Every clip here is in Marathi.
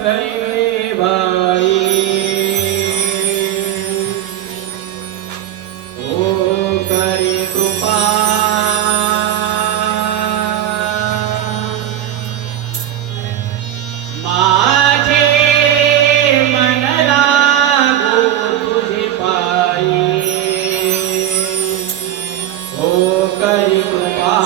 खरी बाई हो करी कृपा माझे मन लागो तुझे पायी हो करी कृपा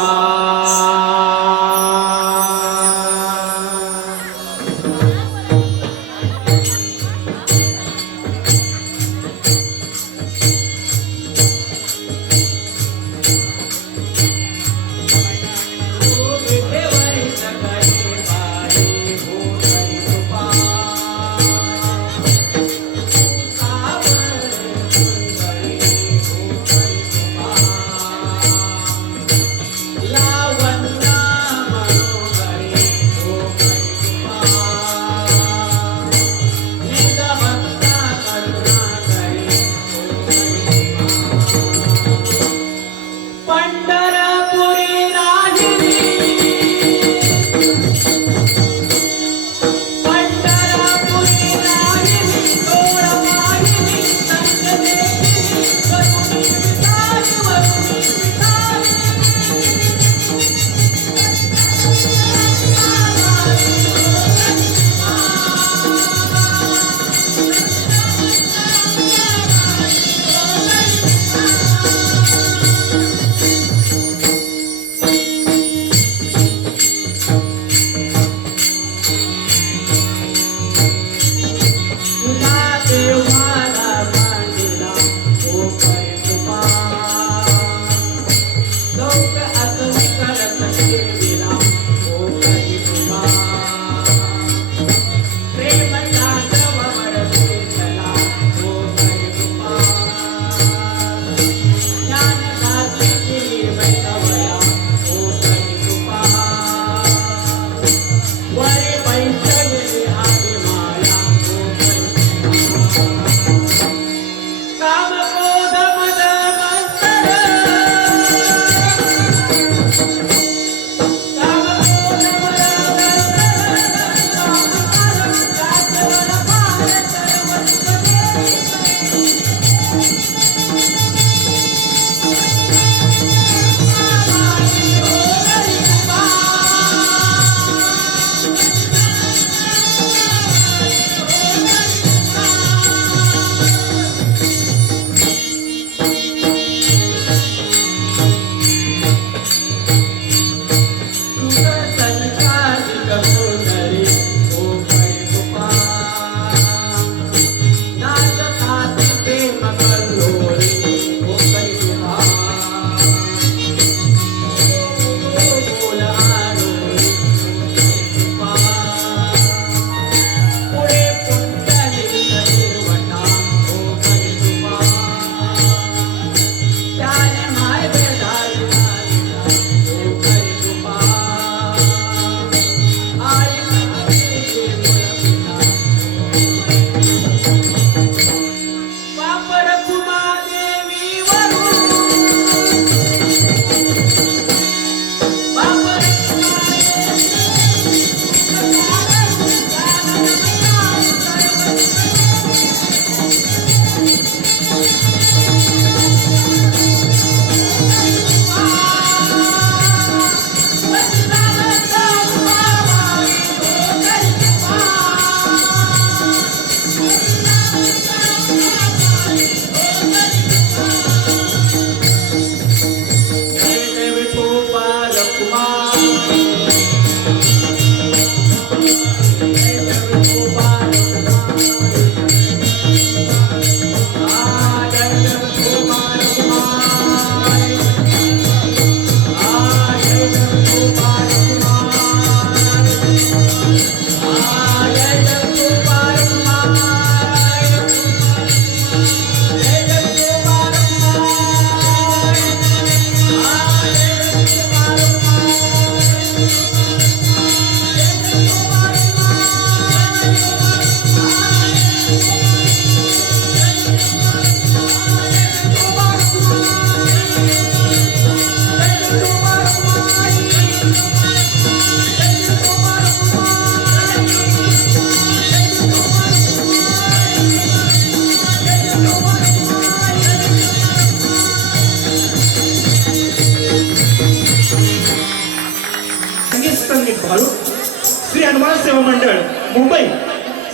मुंबई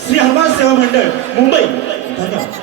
श्री हनुमान सेवा मंडळ मुंबई धन्यवाद.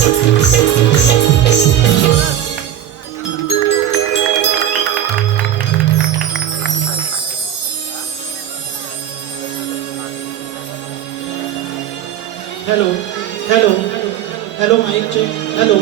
Hello hello hello mike check hello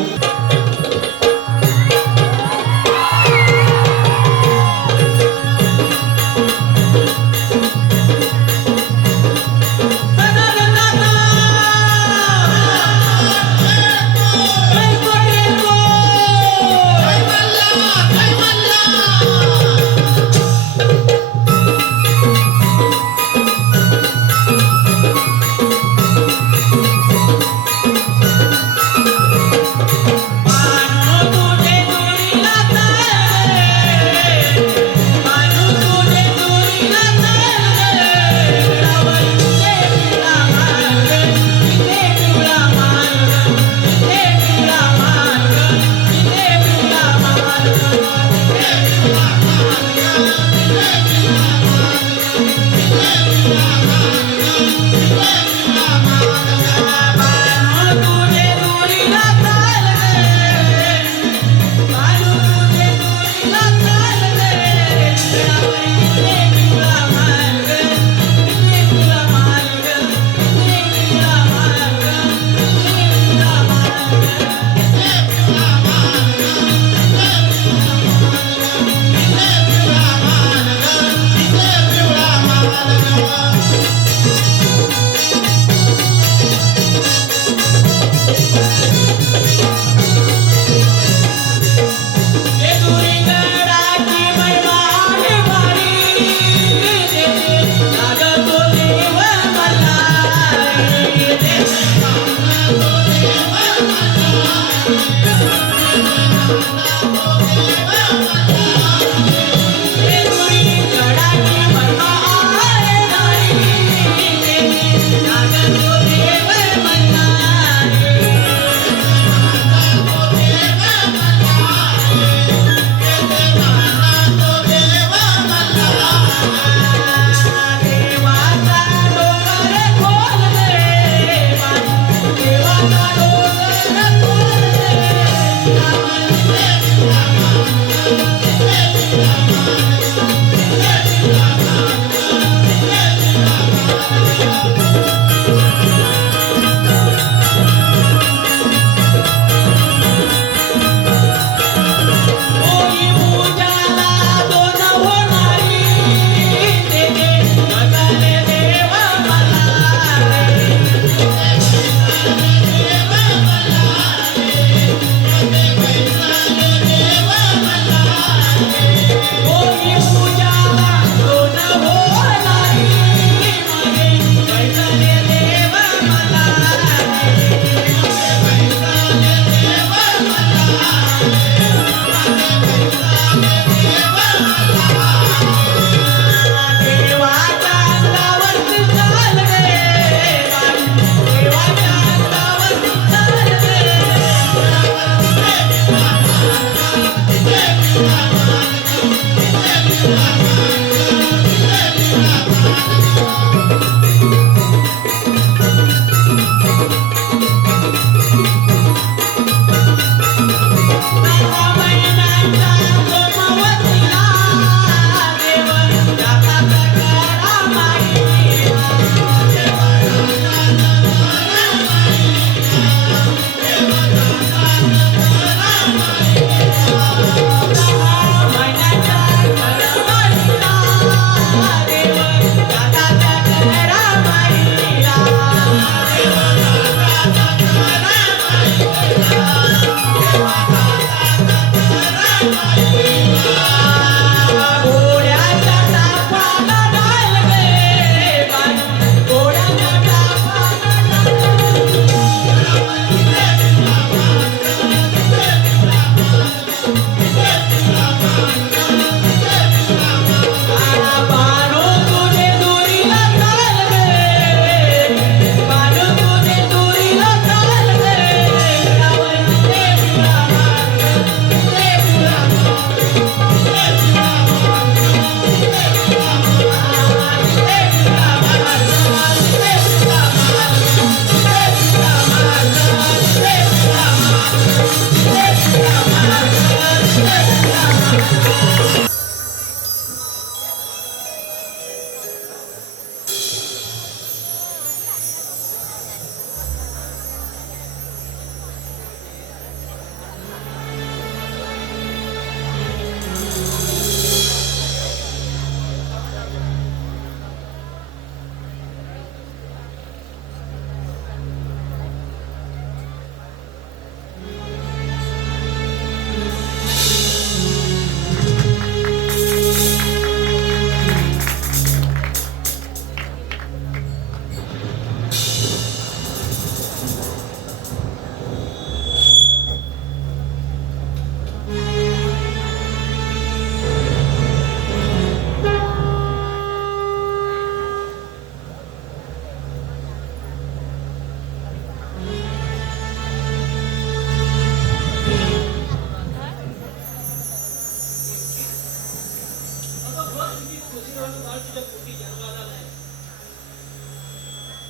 उशिरानं बाळ तुझ्या पोटी जन्माला आलंय.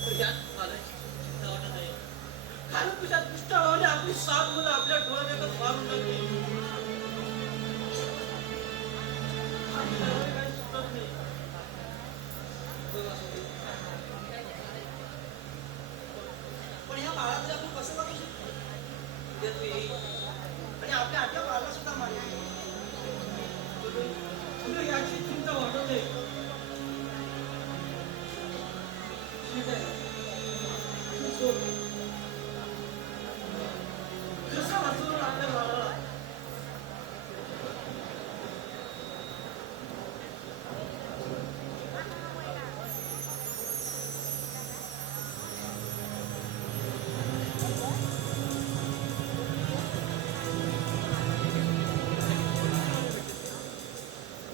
तर यात मला चिंता वाटत आहे. कारण तुझ्या दुष्टाभावाने आपली 7 मुलं आपल्या डोळ्यात मारून लागली. आणि त्यामुळे काही सुचत नाही. पण या बाळाकडे आपण कसं बघू शकतो? उद्या तू येईल. आणि आपल्या आठव्या बाळाला सुद्धा मारले. तुला याची चिंता वाटत आहे. ठीक आहे. तू झोप. कसं वाचवलं आपल्या बाळाला?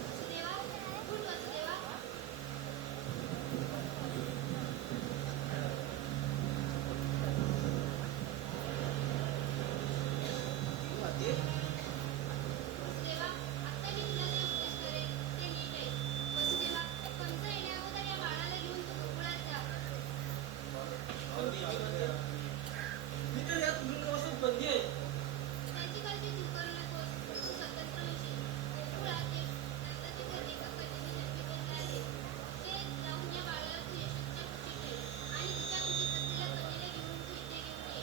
वसुदेवा, उठ वसुदेवा. वसुदेवा, आता मी तुला जे उपदेश करेन ते नीट ऐक. वसुदेवा, कंस येण्याअगोदर या बाळाला घेऊन तू गोकुळात जा. मी तर या तुरुंगवासात बंदी आहे. त्याची काळजी तू करू नकोस. तू स्वतंत्र होशील. गोकुळात ते नंदाचे घरी एका कन्येने जन्म घेतला आहे. ते जाऊन या बाळाला तू यशोदेच्या कुशीत ठेव आणि तिच्या कुशीत असलेल्या कन्येला घेऊन तू इथे घेऊन ये.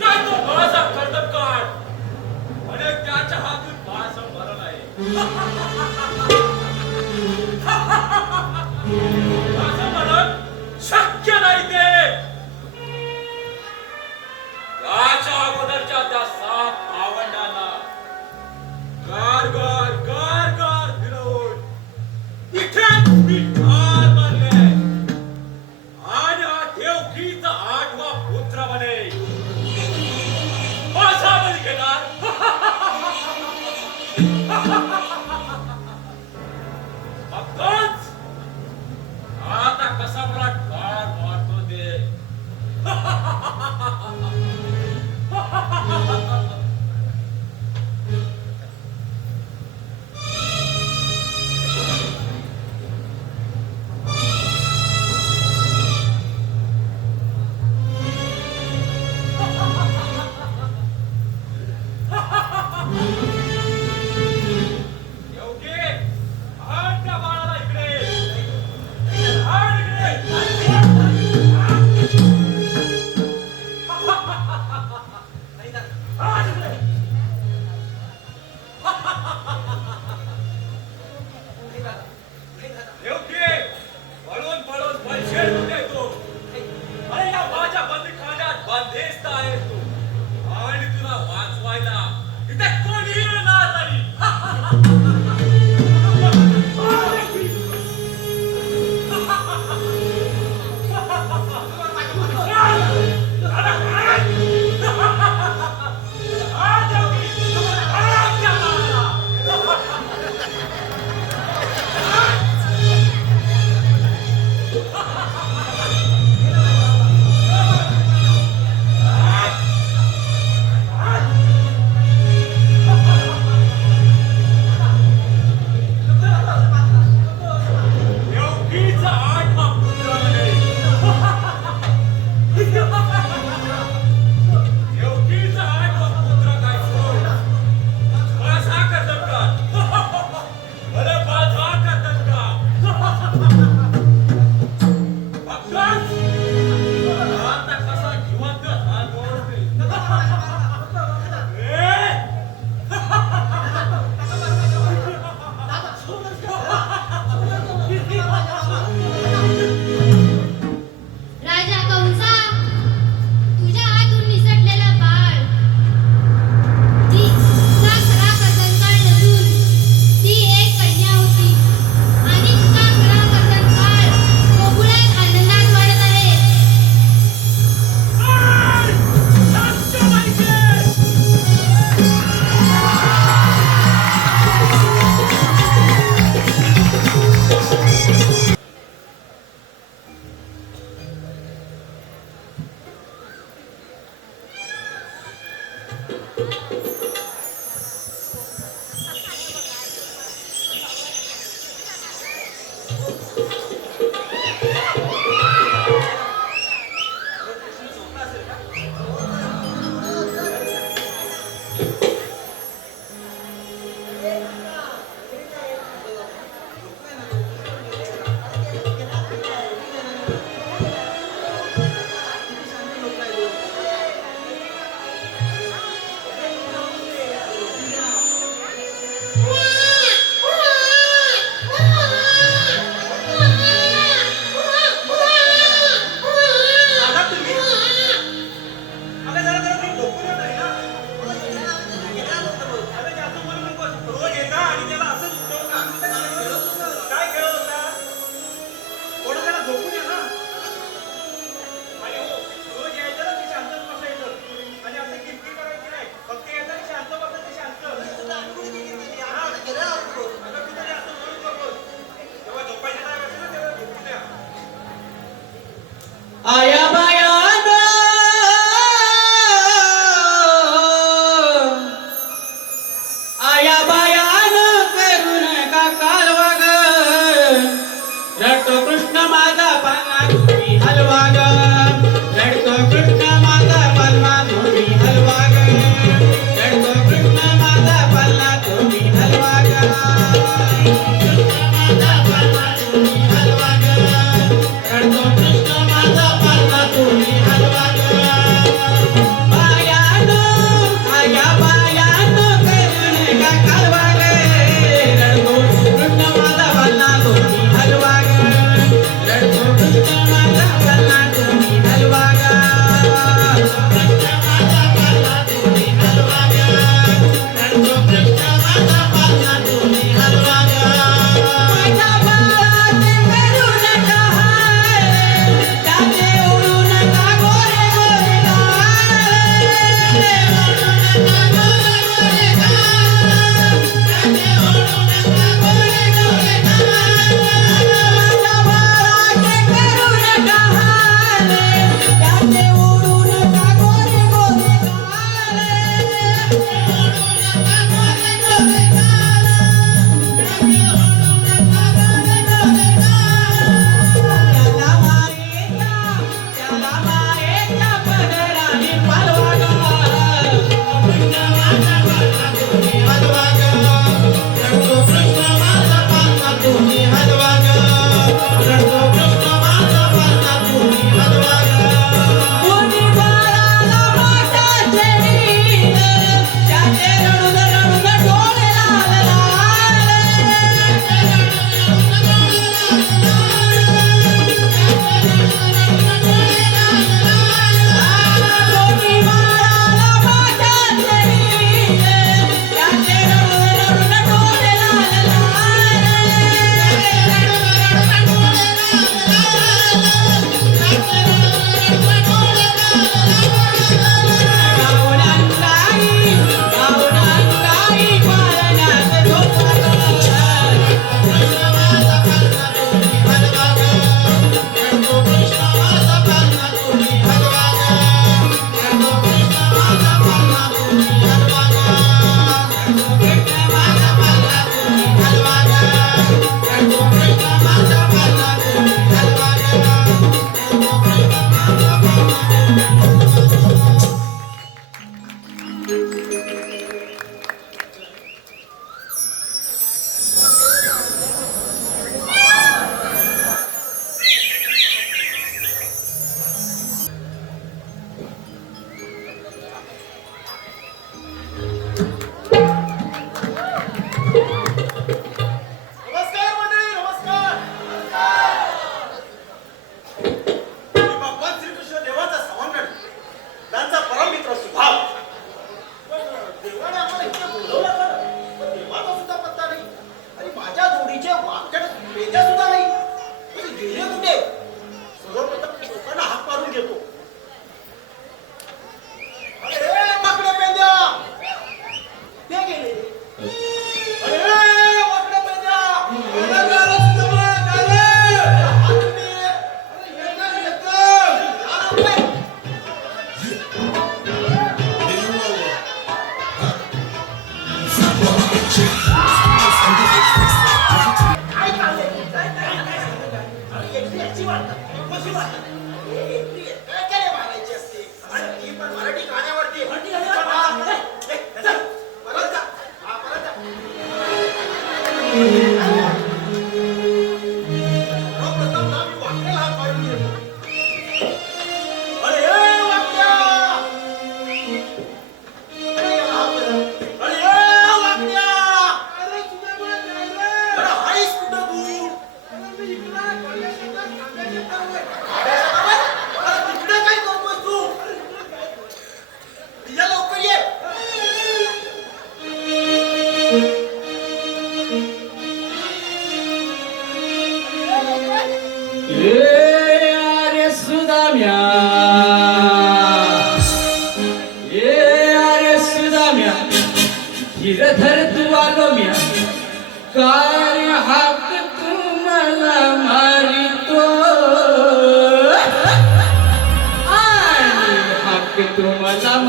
काय तो बाळाचा कर्तब काढ आणि त्याच्या हातून बाळाचं मरण आहे. माझं मरण शक्य नाही ते. किती शांत लोक आहेत हो. आला तुम्ही? अगं जरा जरा तुम्ही झोपून येत नाही ना. अरे जास्त बोलू नकोस. रोज येता आणि त्याला असंच उठवता. काय खेळत होता? थोडं जरा झोपून ये ना. आणि हो, रोज यायचं ना ते शांतच बसायचं. आणि असं किरकिर करायची नाही. फक्त यायचं आणि शांत बसायचं, शांत. अगं तू तरी असं बोलू नकोस. जेव्हा झोपायचं टाइम असेल ना, तेव्हा झोपून द्या. आया बायान आया बायान करू नका कालवा ग रडतो कृष्ण माझा पालना तुम्ही हलवा ग रडतो कृष्ण माझा पालना तुम्ही हलवा ग रडतो कृष्ण माझा पालना तुम्ही हलवा ग रडतो कृष्ण माझा पालना तुम्ही हलवा ग बायानो आया बायानो करू नका कालवा ग रडतो कृष्ण माझा पालना तुम्ही हलवा ग रडतो कृष्ण माझा पालना तुम्ही हलवा ग रडतो कृष्ण माझा पालना तुम्ही हलवा ग माझ्या बाळाचे करू नका हाय त्याचे उडू नका गोरे गोरे गाल उडू नका गोरे गोरे गाल त्याचे उडू नका गोरे गोरे गाल माझ्या बाळाचे करू नका हाल त्याचे उडू नका गोरे गोरे गाल उडू नका गोरे गोरे गाल त्याचे उडू नका गोरे गोरे गाल त्याला मारेचा पदराने पालवा ग कृष्ण माझा पालना तुम्ही हलवा ग रडतो कृष्ण माझा पालना तुम्ही हलवा ग रडतो कृष्ण माझा पालना तुम्ही हलवा ग कोणी बाळाला माठाचे नील त्याचे रडून रडून डोळे लाल लाल कोणी बाळाला माठाचे नील त्याचे रडून रडून डोळे लाल गावनांताई पालनात झोपा ग कृष्ण माझा पालना तुम्ही हलवा ग रडतो कृष्ण माझा पालना तुम्ही हलवा ग रडतो कृष्ण माझा पालना तुम्ही हलवा ग रडतो कृष्ण माझा पालना तुम्ही हलवा ग रडतो कृष्ण माझा पालना तुम्ही हलवा ग रडतो कृष्ण माझा पालना नमस्कार मंडळी, नमस्कार. मी भगवान श्रीकृष्ण देवाचा सवंगड, त्यांचा परममित्र सुभाव. पण देवाने आम्हाला इथे बोलवलं खरं, पण देवाचा सुद्धा पत्ता नाही आणि माझ्या जोडीचे वानखेडे पेंद्या सुद्धा नाही. तरी गेले कुठे? सर्वप्रथम लोकांना हाक मारून घेतो. अरे माकडे पेंद्या, ते गेले. अरे माकडे पेंद्या, अरे गाला सुद्धा मला गाले. हात दे. अरे येतं. आला बाई. काय चाललंय? अरे एकटी वाटतं. कशी वाटतं? एकटी काय काय मारायची असते? आणि ती पण मराठी गाण्यावरती. ए, चल, परत जा. हा, परत जा. सर्वप्रथम ना मी वाक्याला हात मारून घेतो.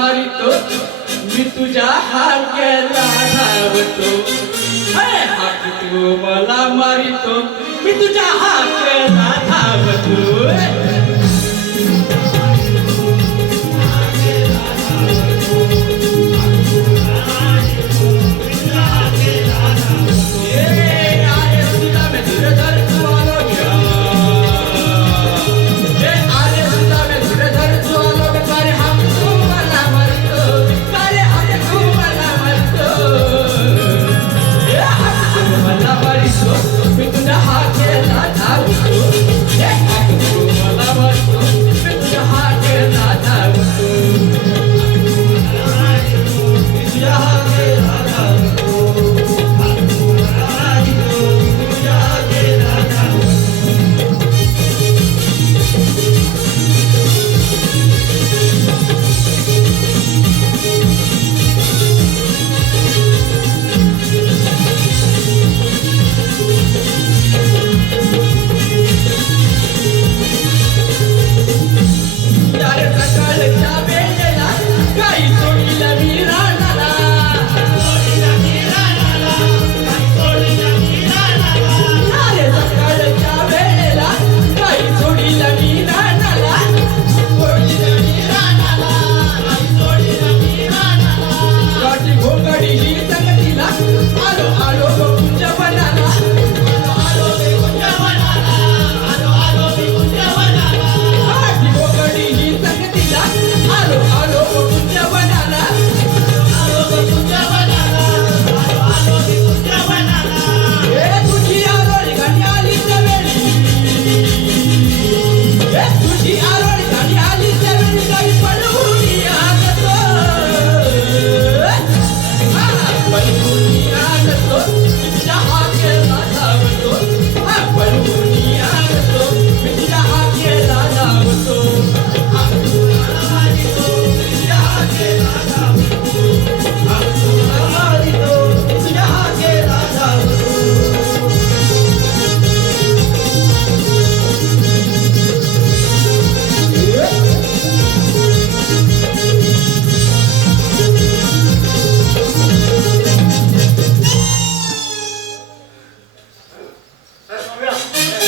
मारितो मी तुझ्या हाकेला धावतो हाक तू मला मारितो मी तुझ्या हाकेला धावतो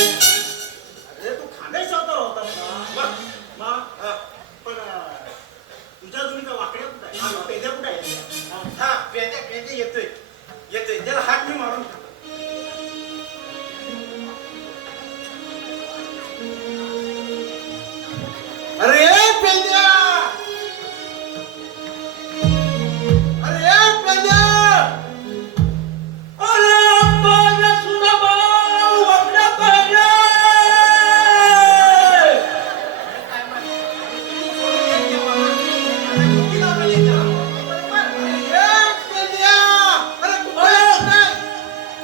अरे तू खांदेशावर होता ना पण तुझ्या तुम्ही का वाकड्या कुठे आहे पेद्या कुठे आहे हा पेद्या येतोय येतोय त्याला हात मी मारून टाकतो. अरे पेद्या अरे पेद्या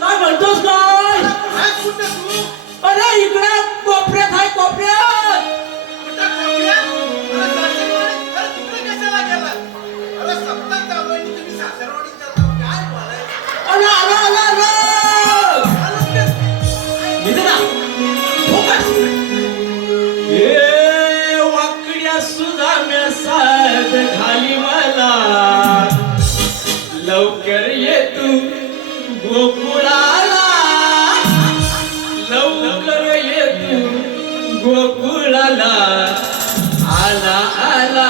काय म्हणतोस काय अरे इकडे कोपऱ्यात आहे कोपऱ्यात अरे आला आला आला इथे ना फोकस ए वाकड्या सुदाम्या साथ घाली मला लवकर ये तू गोकुळाला लवकर ये तू गोकुळाला आला आला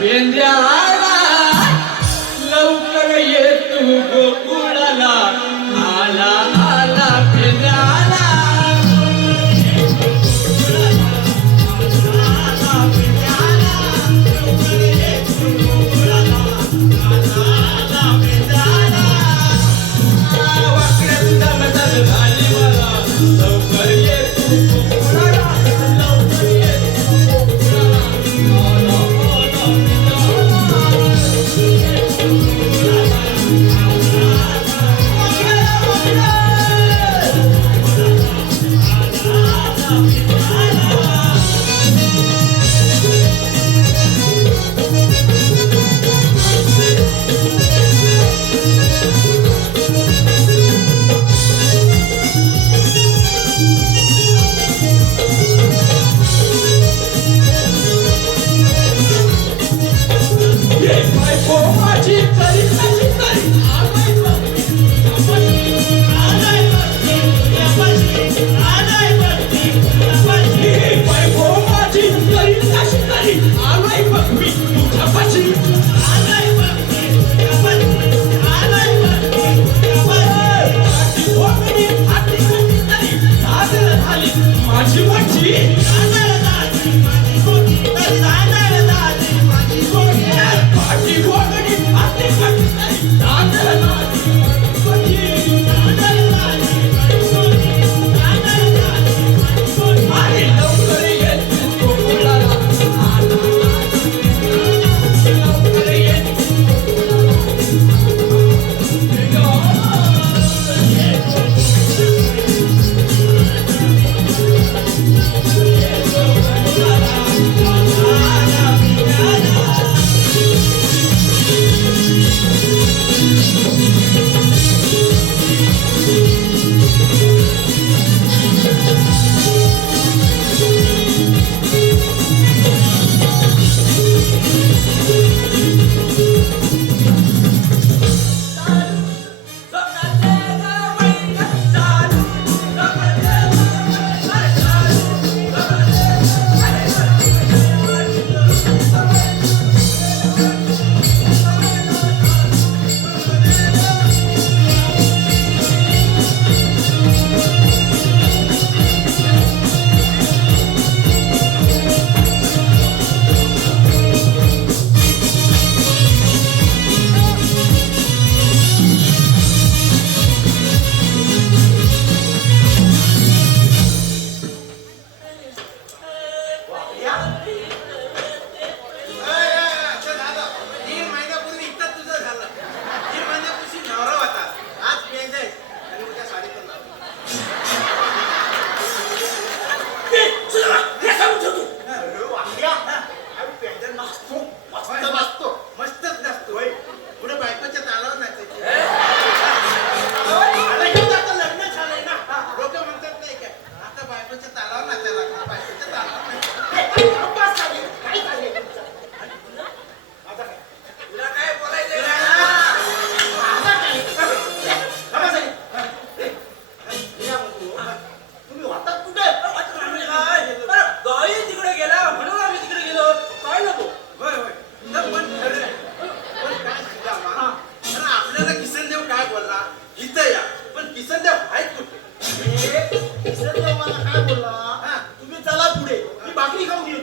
पेंद्या आला लवकर ये तू गोकुळाला आला आला पेंद्या आला लवकर ये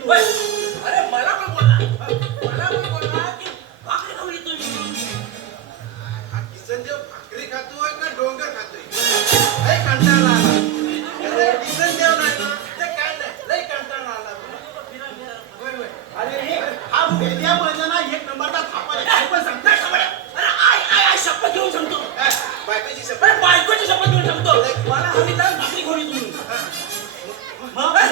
होय. अरे मला पण बोलला की भाकरी खाऊन येतो मी. हा किसनदेव भाकरी खातोय का डोंगर खातोय लय कंटाळा आला अरे किसनदेव नाही ना ते काय नाही लय कंटाळा आला होय होय अरे हा भेद्या म्हणजे ना एक नंबरचा थापा आहे. काय पण सांगतो. नाही समजा. अरे आय शपथ घेऊन सांगतो. काय? बायकोची शपथ अरे बायकोची शपथ घेऊन सांगतो. मला हवी तर भाकरी खाऊन येतो मी. मग अरे,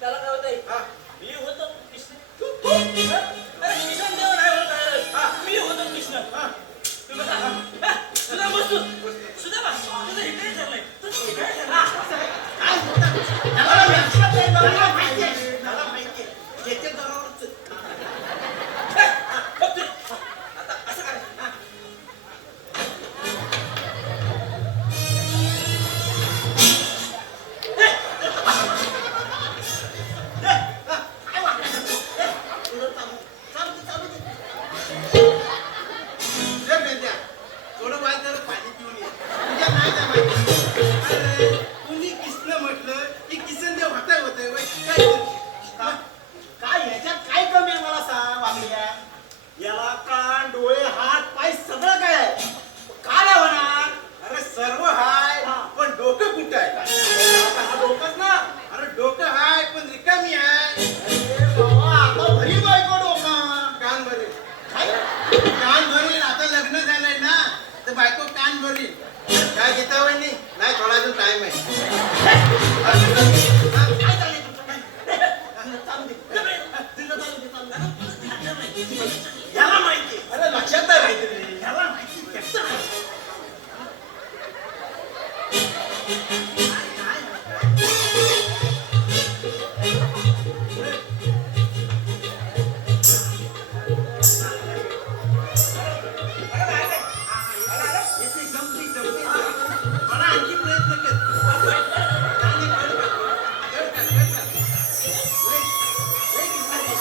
त्याला काय होतंय? हा. मी होतो कृष्ण. अरे कृष्णदेव नाही होत आहे. मी होतो कृष्ण. तू बघा. तुला बसतो. सुद्धा बस. तुझं हे काय ठरलंय? तुझं हे काय ठरलंय? काय होतं? त्याला माहिती आहे. त्याला माहिती आहे. ज्याच्या दरावरच. बघ तू. आता असं करायचं. काय वाटलं? चालू दे. रे बेंद्या थोडं वाज जरा पाणी पिऊन ये तुझ्या नाही जमायचं अरे तुम्ही कृष्ण म्हटलं की किसनदेव हटाय होतंय वय काय करते? काय ह्याच्यात काय कमी आहे मला सांग वागल्या. याला कान डोळे हात पाय सगळं काय आहे. काय नाही होणार. अरे सर्व हाय हा. पण डोकं कुठं आहे आता हा डोकंच ना. अरे डोकं हाय पण रिकामी आहे अरे बाबा आता भरी बायको डोकं. कान भरेल काय? कान भरेल आता लग्न झालंय ना तर बायको कान भरेल काय घेता वहिनी नाही थोडा अजून टाइम आहे काय चाललंय तुमचं काय? चालू दे. दिलं चालू दे, चालू दे. याला माहिती. अरे लक्षात नाही राहिलं रे. याला माहिती त्याचं आहे. येते, जमते, जमते. मला आणखी प्रयत्न कर आणि कर का? कर का? कर का? लय- लय दिसणार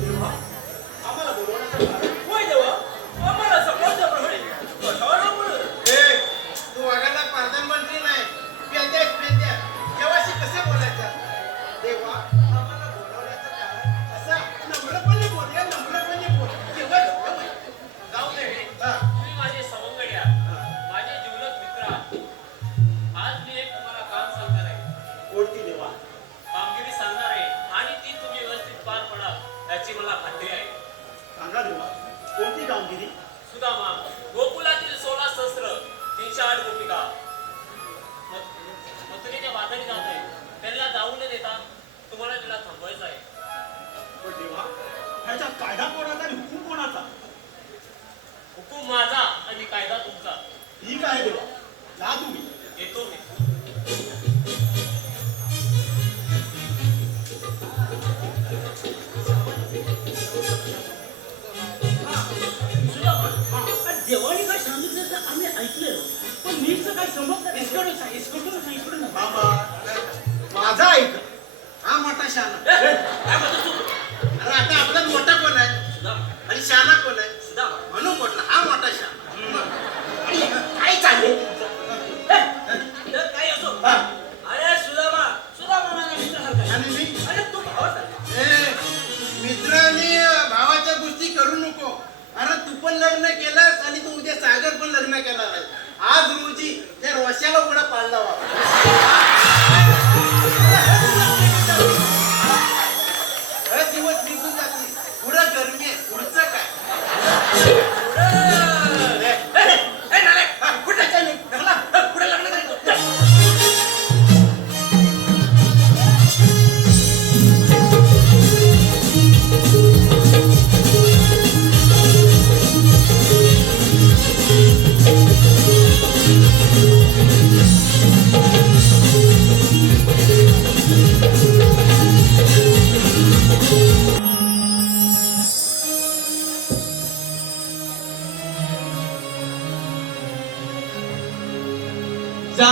आम्हाला बोलवण्याचं कारण. होय देवा. आम्हाला समजल्याप्रमाणे कशावर बोलत? ए, तू वागायला प्रधानमंत्री नाही पेंद्या पेंद्या केव्हाशी कसे बोलायचं देवा आम्हाला बोलवण्याचं कारण असं नम्रपणे बोल या नम्रपणे बोल केव्हा जाऊ दे हा. तुम्ही माझे सवंगडी आहात, माझे जीवलग मित्र आहात. आज मी एक तुम्हाला काम सांगणार आहे, कोणती देवा? कामगिरी सांगणार आहे आणि ती तुम्ही व्यवस्थित पार पडाल याची मला खात्री आहे. सांगा देवा. कोणती कामगिरी? सुदामा, गोकुलातील 16 सहस्त्र 308 गोपिका मथुरेच्या बाजारी जात आहे. त्यांना जाऊ न देता तुम्हाला तिला थांबवायचं आहे. पण देवा ह्याच्यात कायदा कोणाचा आणि हुकूम कोणाचा? हुकूम माझा आणि कायदा तुमचा. ठीक आहे देवा. जा तुम्ही. येतो मी. देवाने काय सांगितलं तर आम्ही ऐकलं पण नीटचं काय समजलं इस्कडून बाबा माझा ऐक हा मोठा शाना काय म्हणतो तू? अरे आता आपला मोठा कोण आहे सुदामा, आणि शाना कोण आहे सुदामा. म्हणून म्हटलं हा मोठा शाना काय चाललंय तुमचं? तर काही असो. हा. अरे सुदामा माझा मित्रासारखा आहे. आणि मी अरे तू भावासारखा. ए मित्रांनी भावाच्या गोष्टी करू नको अरे तू पण लग्न केलंस आणि तू उद्या सागर पण लग्न केला आहे आज रोजी त्या रोशाला उघडा पाडला दिवस निघून जातील पुढं गरमी आहे पुढचं काय ए, नालायक. कुठे चालली? चला, पुढे लग्न करायचं. जा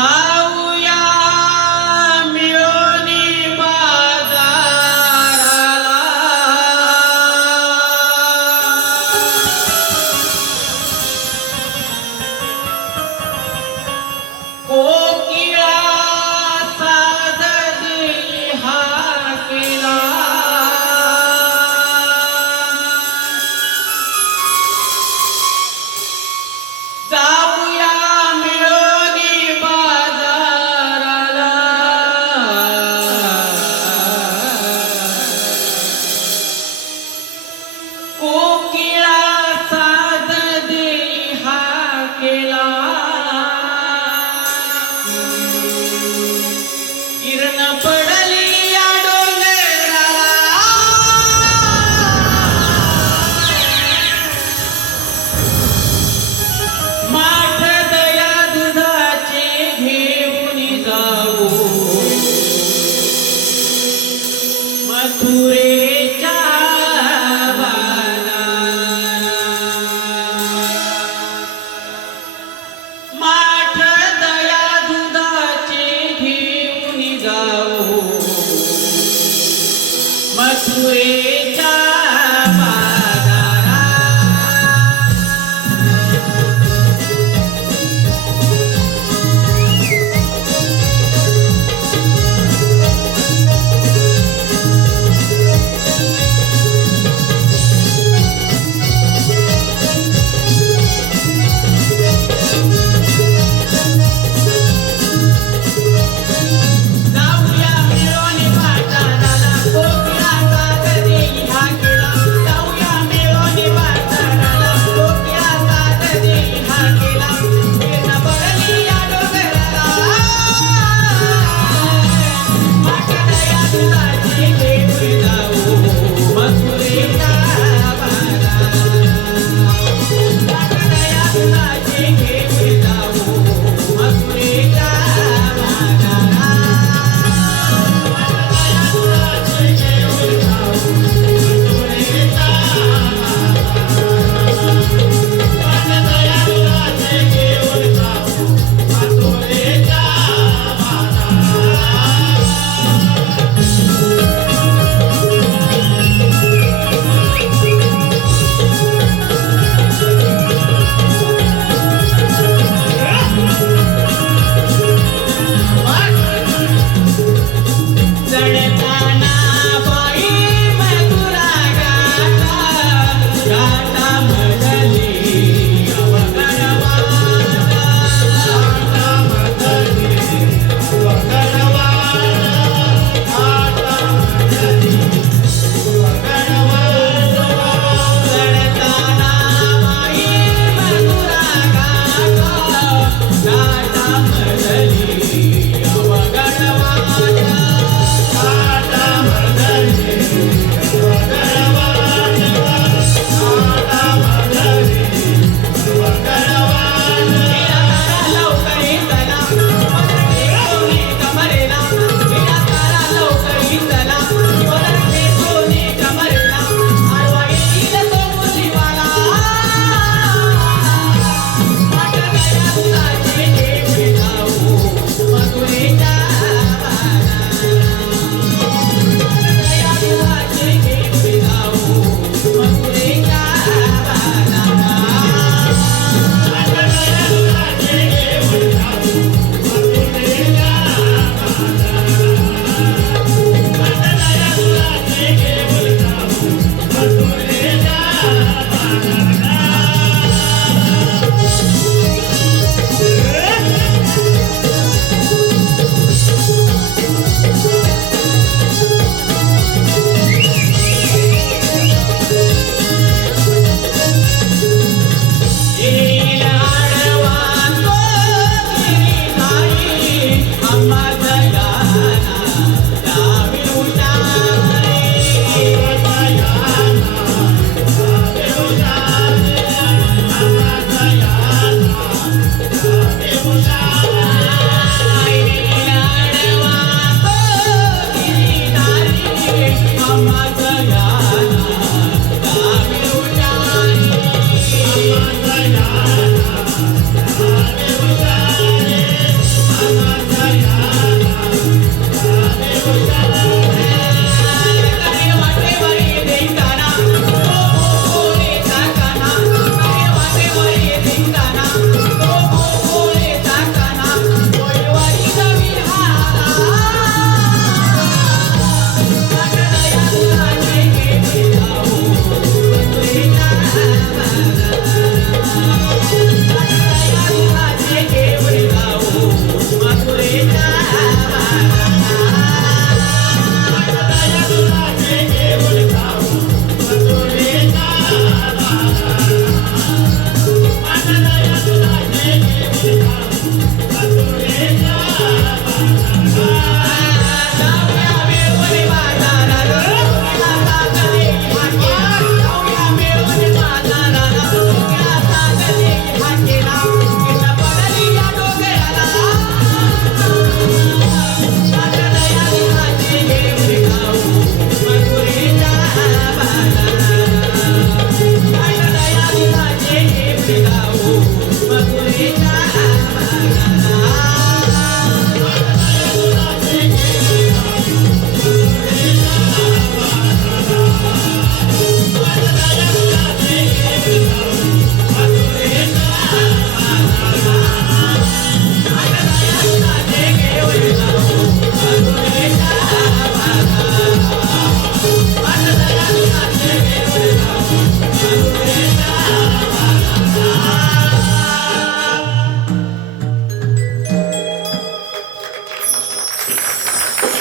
किरण पडली या डोंगराला माठ दया दुधाचे घेऊन जाऊ मथुरेच्या माठ दया दुधाचे घेऊन जाऊ मथुरेच्या बाजारात. जाऊया मिळून बाजाराला कोकिळाचा कधी हाकेला. जाऊया मिळून बाजाराला कोकिळाचा कधी हाकेला. किरण पडली या डोंगराला माठ दया दुधाचे घेऊन जाऊ मथुरेच्या बाजारात. माठ दया दुधाचे घेऊन जाऊ मथुरेच्या बाजारात. चढताना बाई मथुरा गाता गाता मधली अवगणवाता. चढताना बाई मथुरा गाता गाता मधली अवगणवाता. Yeah.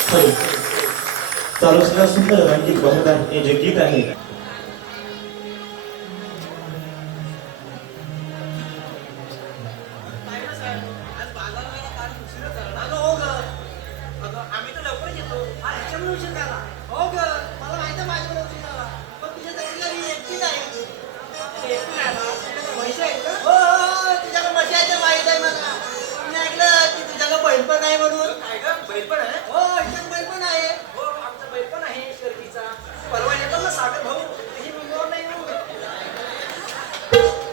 हॅलो चालू असलेला सुंदर रंगीत बहरदार हे जे गीत आहे काय ना साहेब, आज बाजाराला फार उशिरा झाला. अगं हो ग. अगं आम्ही तर लवकरच येतो. हा ह्याच्यामुळे उशीर झाला. हो ग. मला माहिती आहे माझ्यामुळे उशीर झाला. पण तुझ्या जागेला मी एकटीच आहे. एकटी आहे ना? तुझ्याकडे म्हशी आहेत का? हो हो हो. तुझ्याकडे म्हशी आहेत ते माहित आहे मला. मी ऐकलं की तुझ्याकडे बैल पण आहे म्हणून. काय ग? बैल पण आहे? हो इथे बैल पण आहे. हो आमचा बैल पण आहे शर्यतीचा. परवा येतो ना सागर भाऊ. त्याची मुंबईवर नाही येऊ.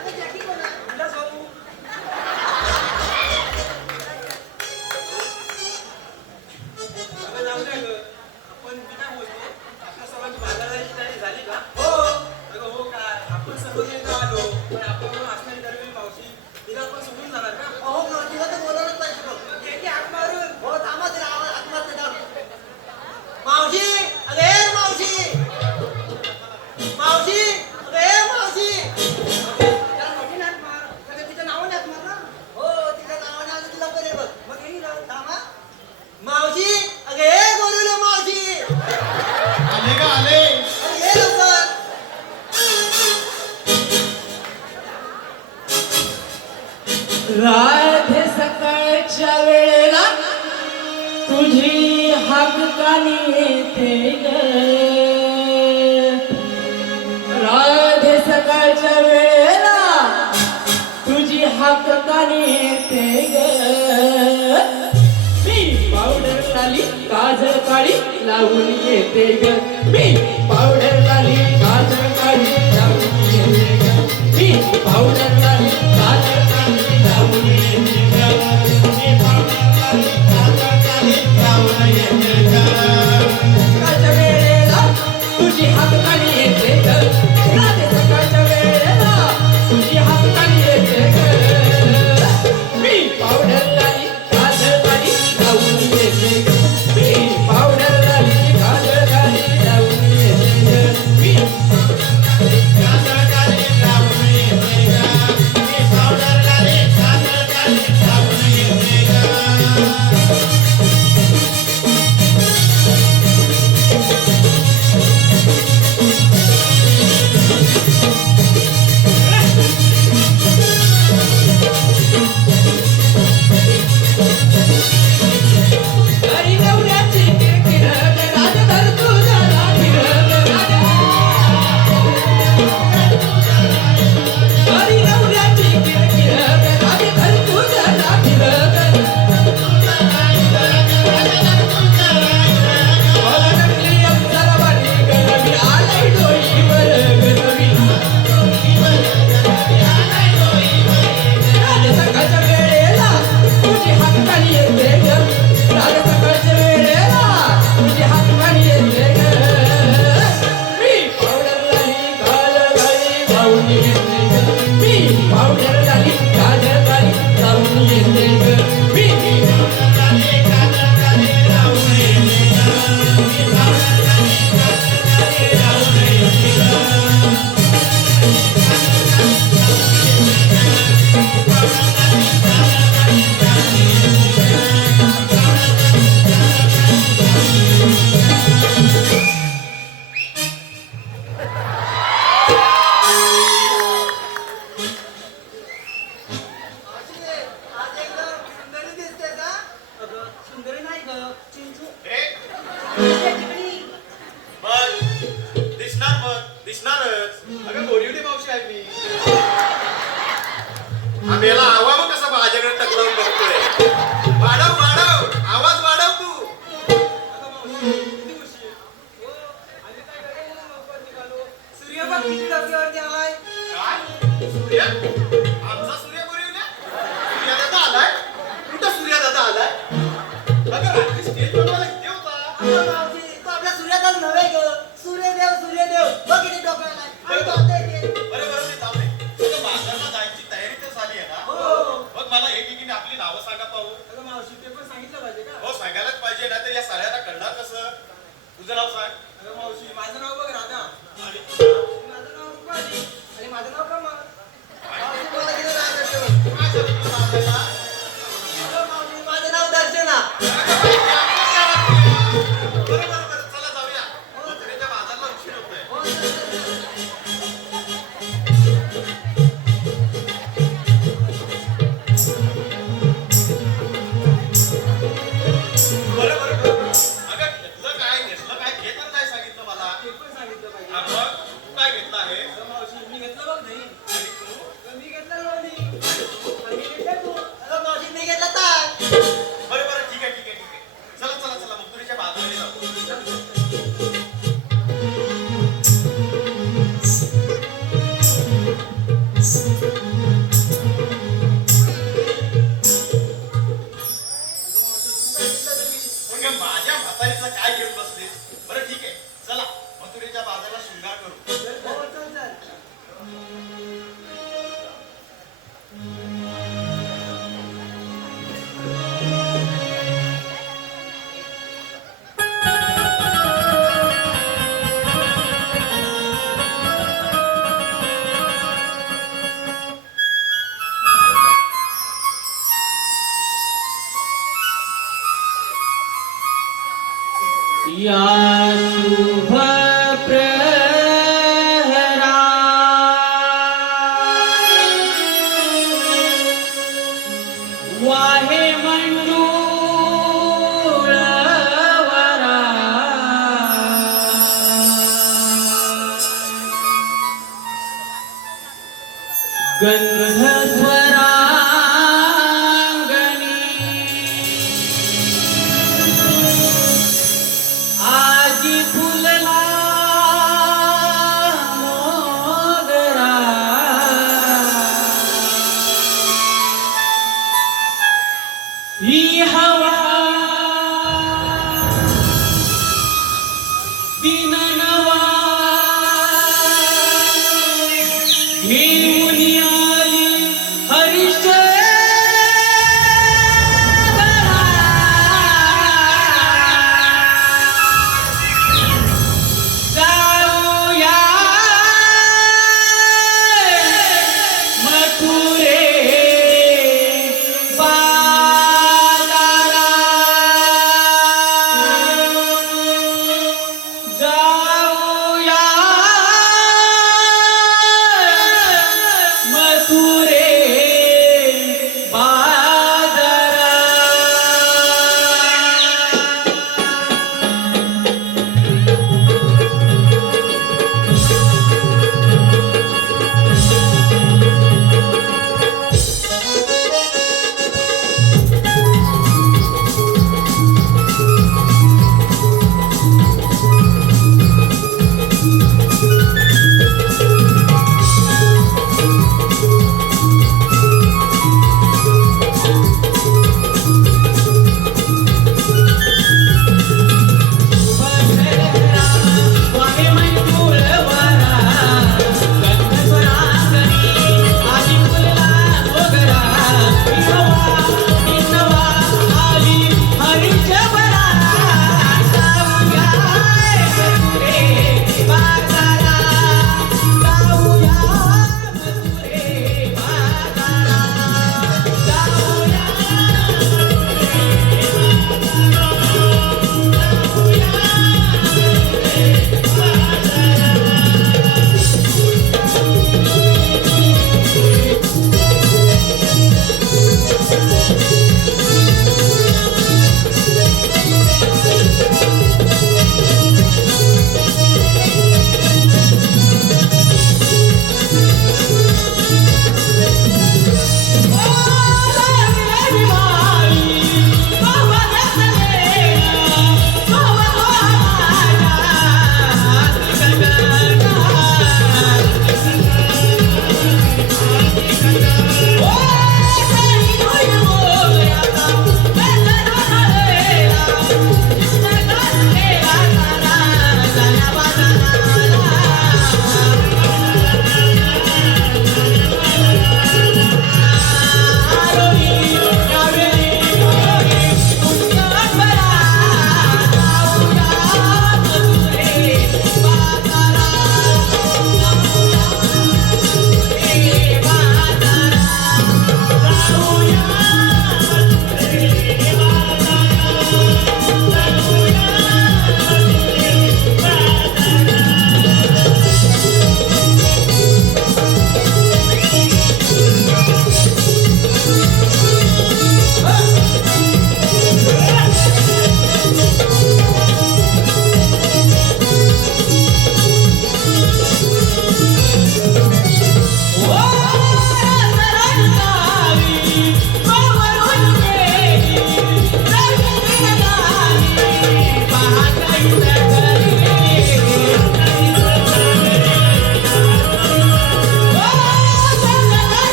अरे जॅकी कोण आहे? तुझाच भाऊ. अगं जाऊ दे गं. पण मी काय बोलतो, आपल्या सर्वांची बाजाराची तयारी झाली का? हो. अगं हो काय, आपण सर्वजण इथं आलो, पण आपल्याबरोबर असणारी दरवेळी मावशी, तिला आपण सोडून जाणार का? हो गं, तिला तर बोलावलंच पाहिजे बघ. ये की हाक मारून. हो थांबा तिला हाक मारते थांब. मावशी, अगं ए मावशी. मावशी, अगं ए मावशी. त्याला मोठी हाक मार. अगं तिच्या नावाने हाक मार ना. हो, तिच्या नावाने आलं तिला बरे बघ. मग येईल थांबा. मावशी, अगं ए गोरुलो मावशी. आले का आले अरे ये लवकर. राधे सकाळच्या वेळेला तुझी हाक कानी येते ग. राधे सकाळच्या वेळेला तुझी हाक कानी येते ग. मी पावडर लाली काजळ काळी लावून येते ग. मी पावडर लाली काजळ काळी लावून येते ग. मी पावडर लाली काजळ काळी लावून येते ग. मी पावडर लाली काजळ काळी लावून येते ग. सकाळच्या वेळेला तुझी हाक कानी येते ग. रात्री सकाळच्या वेळेला तुझी हाक कानी येते ग. मी पावडर लाली काजळ काळी लावून येते ग. मी पावडर लाली काजळ काळी लावून येते ग. मी काजळ काळी लावून येते ग. मी पावडर लाली काजळ काळी लावून येते ग. हरी नवऱ्याची किरकिर राज धर तुझा लाठीर राज. हरी नवऱ्याची किरकिर राज धर तुझा लाठीर. नकली अप्सरावाणी गणवी आलाय डोईवर गणवी. राज सकाळच्या वेळेला तुझी हाक कानी येते ग. राज सकाळच्या वेळेला तुझी हाक कानी येते ग. मी पावडर लाली काजळ काळी लावून येते ग. मी पावडर लाली काजळ काळी लावून येते ग. मी पावडर लाली काजळ काळी लावून येते ग. मी पावडर लाली काजळ काळी लावून येते ग. मावशी, आज एकदम सुंदरी दिसते का? अगं सुंदरी नाही ग, चिंचू. चिकणी. मग दिसणार मग दिसणारच. अगं गोरिवली मावशी आहे मी. आम्ही याला आवाज कसा माझ्याकडे टकलावून बघतोय. वाढव वाढव आवाज वाढव तू. अगं मावशी, किती उशीर. हो, आम्ही काय गडे म्हणून लवकर निघालो. सूर्य बघ किती डोक्यावरती आलाय. काय सूर्य आमचा सूर्य गोरिवल्या. सूर्यदादा आलाय. कुठं सूर्यदादा आलाय? अगं रात्री स्टेज बनवायला किती होता. अगं मावशी, तो आपला सूर्यदास नव्हे ग. सूर्यदेव सूर्यदेव बघ किती डोक्याला आलाय. आणि तो आता येते. बरं ते जाऊ दे. अगं बाजारला जायची तयारी तर झाली आहे ना. हो. मग मला एकीने आपली नावं सांगा पाहू. अगं मावशी, ते पण सांगितलं पाहिजे का? हो सांगायलाच पाहिजे ना तर या साऱ्याला कळणार कसं. तुझं नाव सांग. अगं मावशी, माझं नाव बघ राधा. आणि माझं नाव रुपाली. आणि माझं नाव कमल. मावशी, मला किती नाव देतो. काय झालं तुला नावाला? अगं मावशी, माझं नाव दर्शना. अगं बाई, या शुभ प्रहरा वाहे मंडूळ वरा गंध स्वरांगणी आजी फुलला मोगरा ही हवा दिन नवा घेऊन आली जाऊया मथुरे बाजारा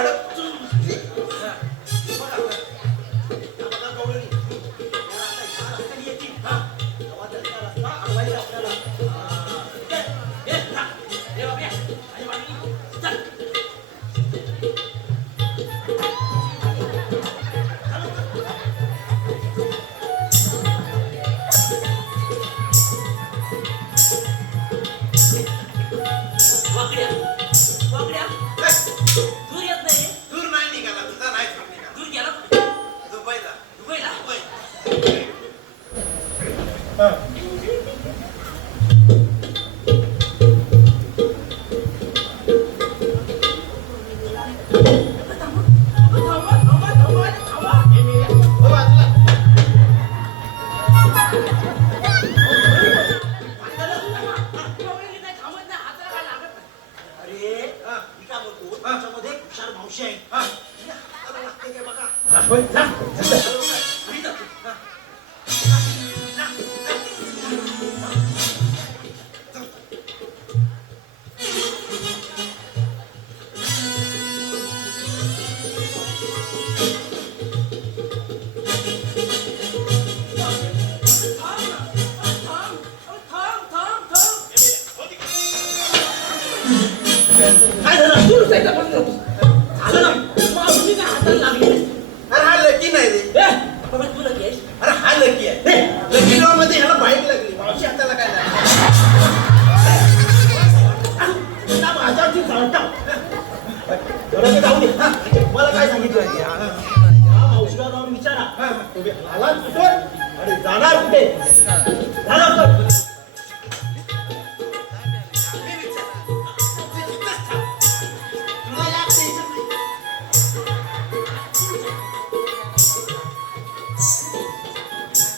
हडप बघा गवळणी आता ह्या रस्त्याने येतील तेव्हा तर त्या रस्ता अडवायचा आपल्याला दूर येत नाही दूर नाही निघाला तुझा नाही थांब निघाला दूर गेला कुठे? दुबईला दुबईला दुबई हो बाजूला अरे मी काय बोलतो त्याच्यामध्ये एक हुशार मावशी आहे हा तिला हाताला लागते काय बघा होय जा मी जातो. काय झालं दूर जायचं पण नको. झालं ना मावशी काय हाताला लागली नाही. अरे हा लकी नाही रे ए, बाबा तू लकी आहेस? अरे हा लकी आहे लकी ड्रॉ मध्ये ह्याला बाईक लागली मावशी हाताला काय लागली त्या माझ्यावरची चालता. बरं ते जाऊ दे हा, मला काय सांगितलं त्या मावशीला जाऊन विचारा तुम्ही आला कुठे अरे जाणार कुठे झालं तर. मी विचार तू तिथंच थांब तुला याद द्यायचं नाही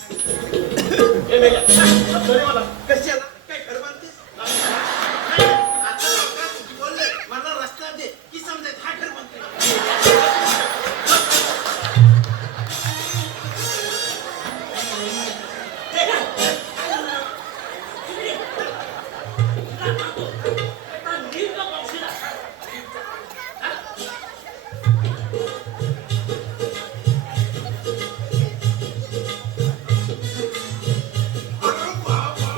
ए, बेटा, sorry मला. कशाला काय घर बांधतेस नाही, आता लोकांनी बोलले मला रस्ता दे की समजायचं हा घर बांधते अरे बाबा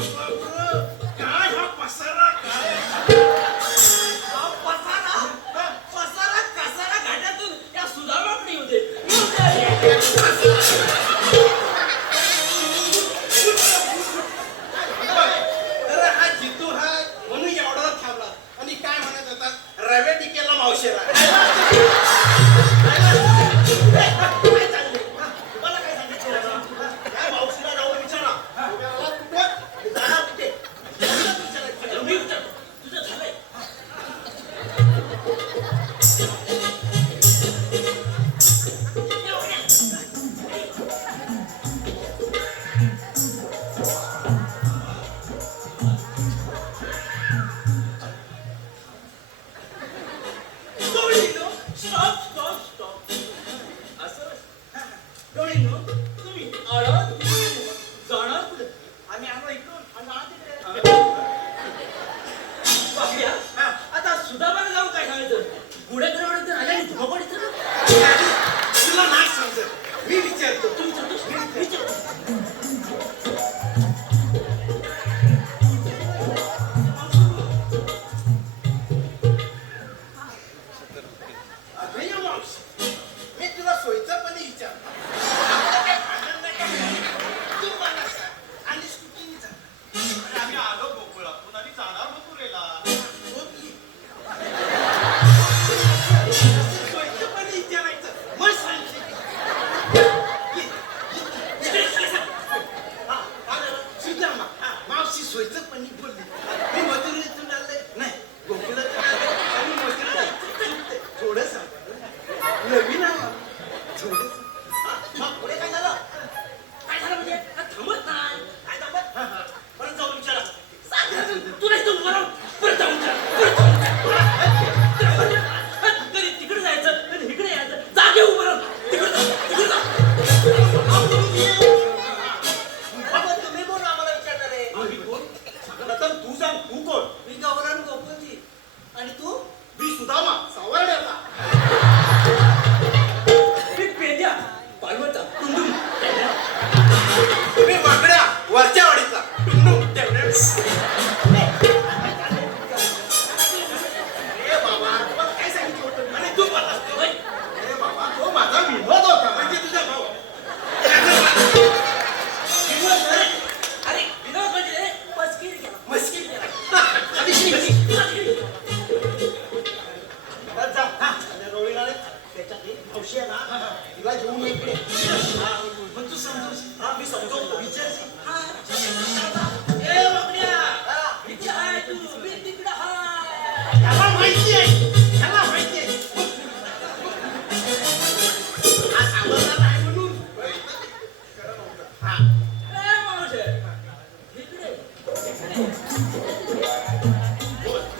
काय हा पसारा काय पसारा कसारा घाटातून या सुधारणाकडे येऊ दे. अरे हा जितू हा म्हणून एवढा थांबला आणि काय म्हणत होता रव्या टिकेला मावशेरा काय चाललंय? मला काय सांगितलं आता? या मावशीला जाऊन विचारा. तुम्ही आलात कुठं? आणि जाणार कुठे तुला विचारायचं. मी विचारतो. तुझं झालंय? डोळीनो, stop, stop, stop. असं? डोळीनो, तुम्ही आळात कुठे? जाणार कुठे? आम्ही आलो इकडून आणि जाणार तिकडे. बापऱ्या, आता सुधाबाला जाऊन काय सांगायचं? गुढेकरवाडीतून आल्या आणि धुमाकूळीतून? तुला नाही समजत मी विचारतो तू विचारतोस? विचार. अगं या मावशी मी तुला सोयीचंपणे विचारतो आपलं काय भांडण नाही का? तू मला सांग आणि स्कुटीने जा अरे आम्ही आलो गोकुळातून आणि जाणार मथुरेला. सोयीचंपणे विचारायचं मावशी आहे ना तिला घेऊन ये इकडे. हा, मग तू समजूस. हा, मी समजवतो. विचारशील. ए बापड्या, इथे आहे तू, मी तिकडं आहे. त्याला माहिती आहे. त्याला माहिती आहे. हा सावरणार आहे म्हणून. हा. ए मावशे, इकडे.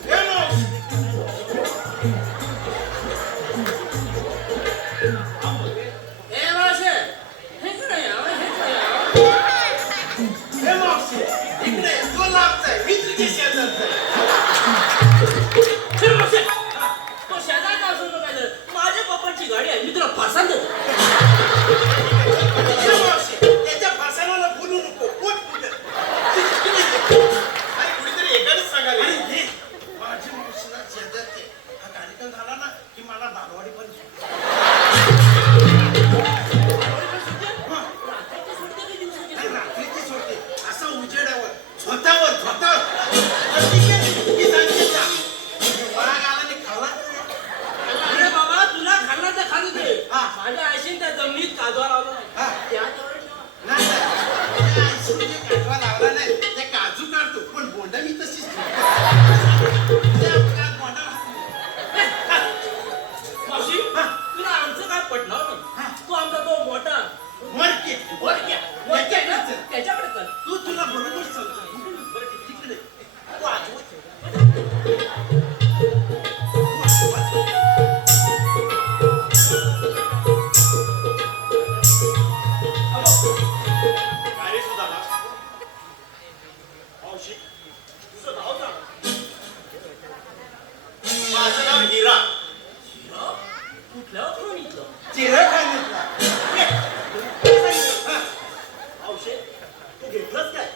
हे मावशी. ए मावशे, इकडे या, इकडे या. हे मावशी. इकडे ये. तो लांबचा आहे. मी तुझ्या शेजारचा आहे. ए मावशे, तो शेजारचा असून तो काय झालं? माझ्या पप्पांची गाडी आहे, मी तुला फासाल देतो. हे मावशी. त्याच्या फासाला बोलू नको. पोट फुटेल. अरे कुणीतरी एकानेच सांगावे. अरे हे माझी मावशीला शेजारची आहे. हा कार्यक्रम झाला ना की मला बालवाडी पण नाही, रात्रीची सोडते. असं उजेडावर स्वतःवर मी सांगते का? वाघ आला आणि खाला. अरे बाबा, तुला खाल्ला तर खाल्लं ते. हा. माझ्या आईशीने त्या जमिनीत काजवा लावला नाही. हा. त्याजवळ ठेवा. नाही, नाही. त्या आईस्क्रीमचे काजवा लावला नाही. ते काजू काढतो पण बोंडा मी तशीच ठेवतो. त्या अपघात बोंडा मावशी, तुला आमचं काय पटणार नाही. तू आमचा तो मोठा मरके. वरक्या आहे ना, त्याच्याकडे चल. तू तुला बरोबर समजतो. बरं ठीक, तिकडे तू आजवत. काय रे सुधामा? मावशी, तुझं नाव सांग. माझं नाव हिरा. कुठल्या खोलीतलं? चिरं खाण्यातला. मावशी, तू घेतलंस काय?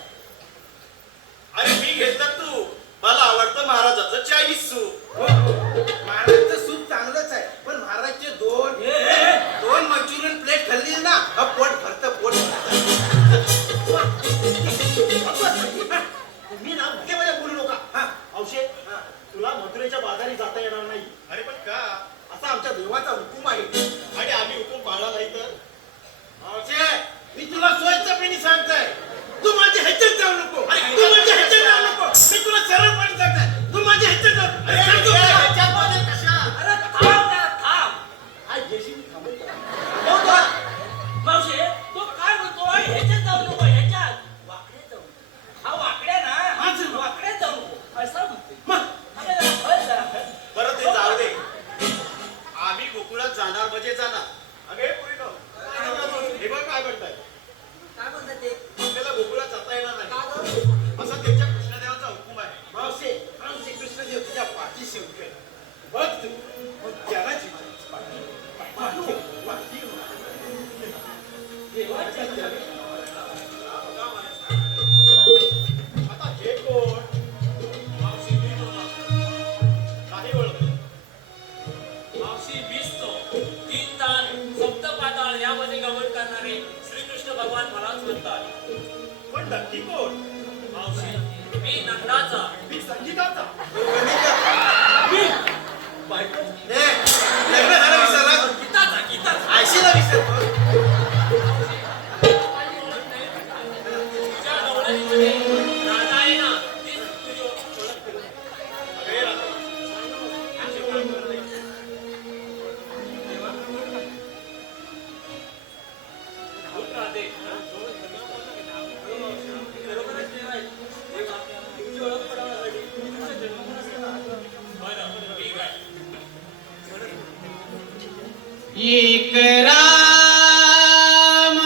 अरे मी घेतलं तू. मला आवडतं महाराजाचं चायनीज सूप. महाराजचं सूप चांगलंच आहे पण महाराजचे दोन मंचुरियन प्लेट खाल्ली ना हा पोट भरतं. मी ना भुकेमध्ये बोलू नका. मावशी, तुला मथुरेच्या बाजारी जाता येणार नाही. अरे पण का? असा आमच्या देवाचा हुकूम आहे. आणि आम्ही हुकूम पाळला नाही तर? मावशे, मी तुला स्वच्छपणे सांगताय तू माझ्या ह्याच्यात जाऊ नको. तू माझ्या ह्याच्यात जाऊ नको. मी तुला सरळपणे सांगताय तू माझ्या ह्याच्यात जाऊ नको. अरे सांगतो हे तुला. ह्याच्यात मध्ये कशा? अरे थांब ना, थांब. आज जेसीबी थांबवतो. मावशी, तो काय म्हणतोय? ह्याच्यात जाऊ नको, ह्याच्यात. वाकड्यात जाऊ नको. हा वाकड्या ना, माझं वाकड्यात जाऊ नको. असं म्हणतोय. मग अरे जरा हल, जरा हल. बरं ते जाऊ दे. आम्ही गोकुळात जाणार म्हणजे जाणार. अगे पुरी हे बघ काय म्हणताय. काय म्हणतात ते? आपल्याला गोकुळात जाता येणार नाही का गं? असा त्यांच्या कृष्णदेवाचा हुकूम आहे. मावशे, आमचे कृष्णदेव तुझ्या पाठीशी उभे आहेत. बघ तू मग त्यालाच विचारायचं. पाठी. देवाच्या घरी. आता हे कोण? मावशी मी नाही ओळखलं. मावशी वीसतो तीन तान सप्तपाताळ यामध्ये गमन करणारे श्रीकृष्ण भगवान मलाच म्हणतात. पण नक्की कोण? मावशी मी नंदाचा. मी संगीताचा. मी बायको. लग्न झालं विसरला. गीताचा, गीताचा. आयशीला विसरतो. तुझ्या डोळ्यांमध्ये राधा आहे ना, तीच तुझी ओळख करून. अगे राधा, असे काम करू नये. बोल राधे. बरोबरच देव आहे. देव आपल्याला तुमची ओळख पडवण्यासाठी तुमचा जन्म पण असतो ना. बरं ठीक आहे. एक राम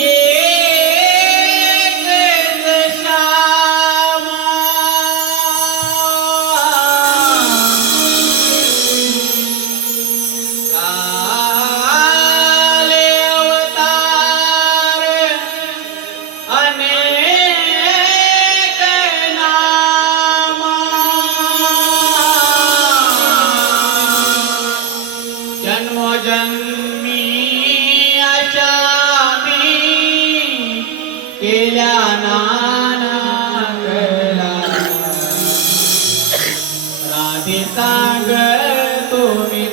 एक श्याम काले अवतार अनेक नाम जन्मोजन्मी अशा मी केल्या नाना कला राधे सांग तुम्ही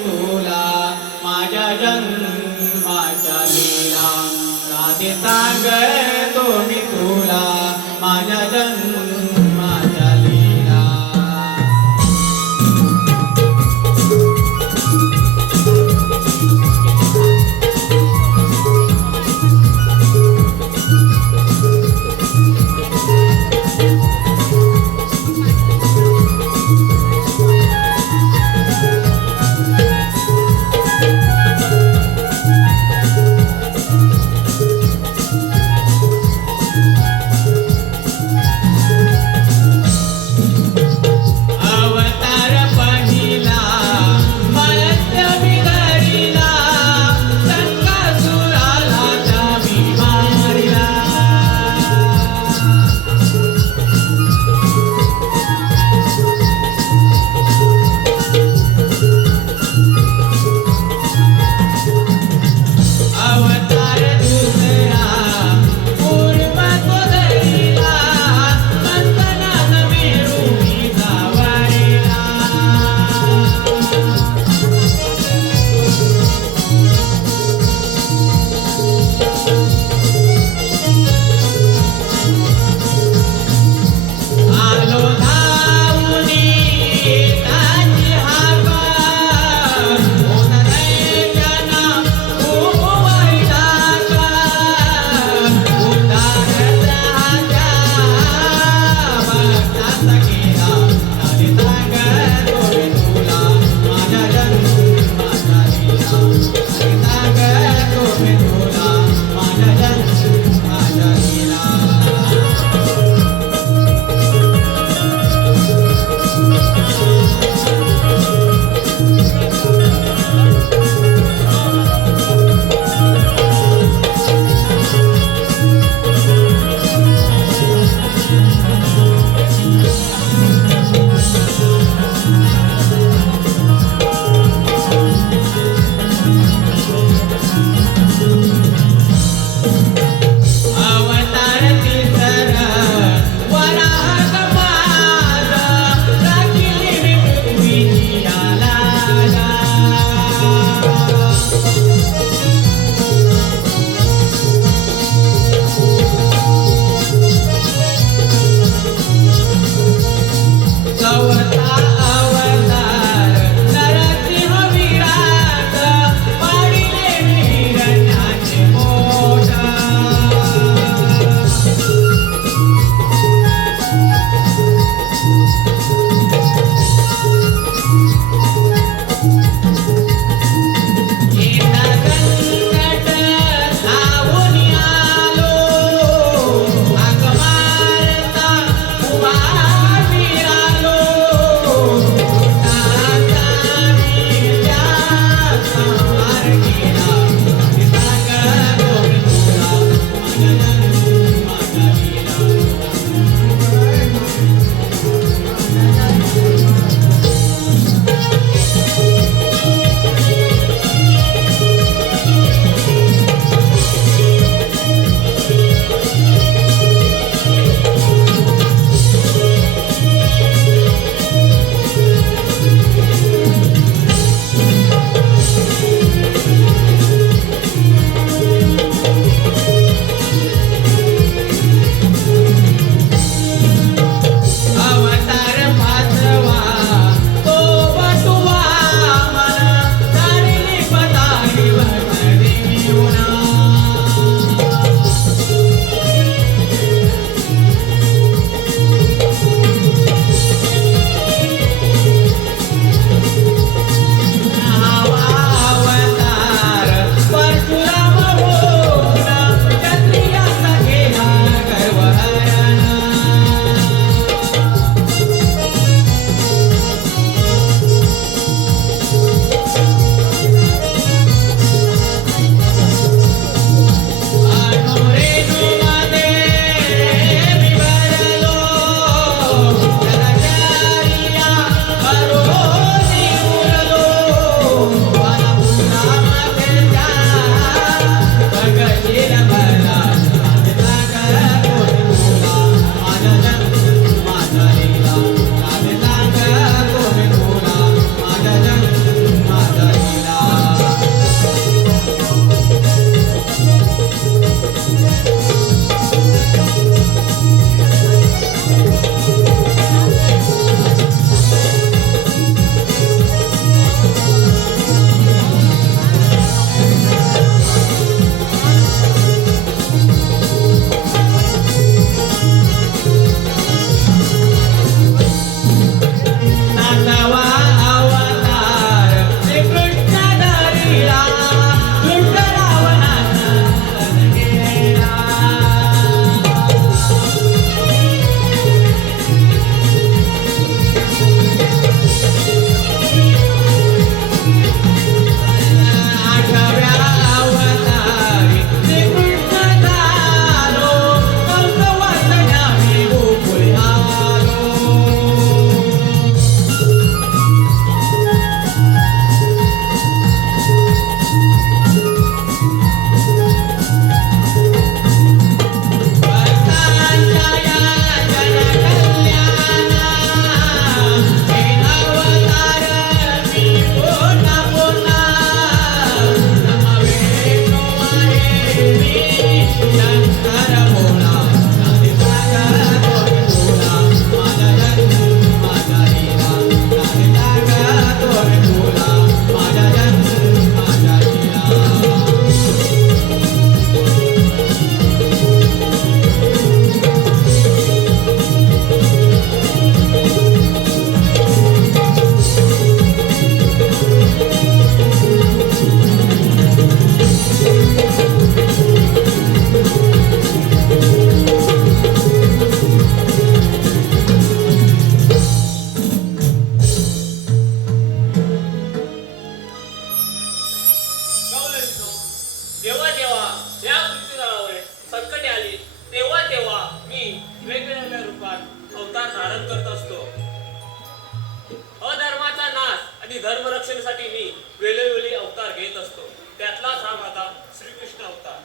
अगदी धर्मरक्षणासाठी मी वेळोवेळी अवतार घेत असतो. त्यातलाच हा माझा श्रीकृष्ण अवतार.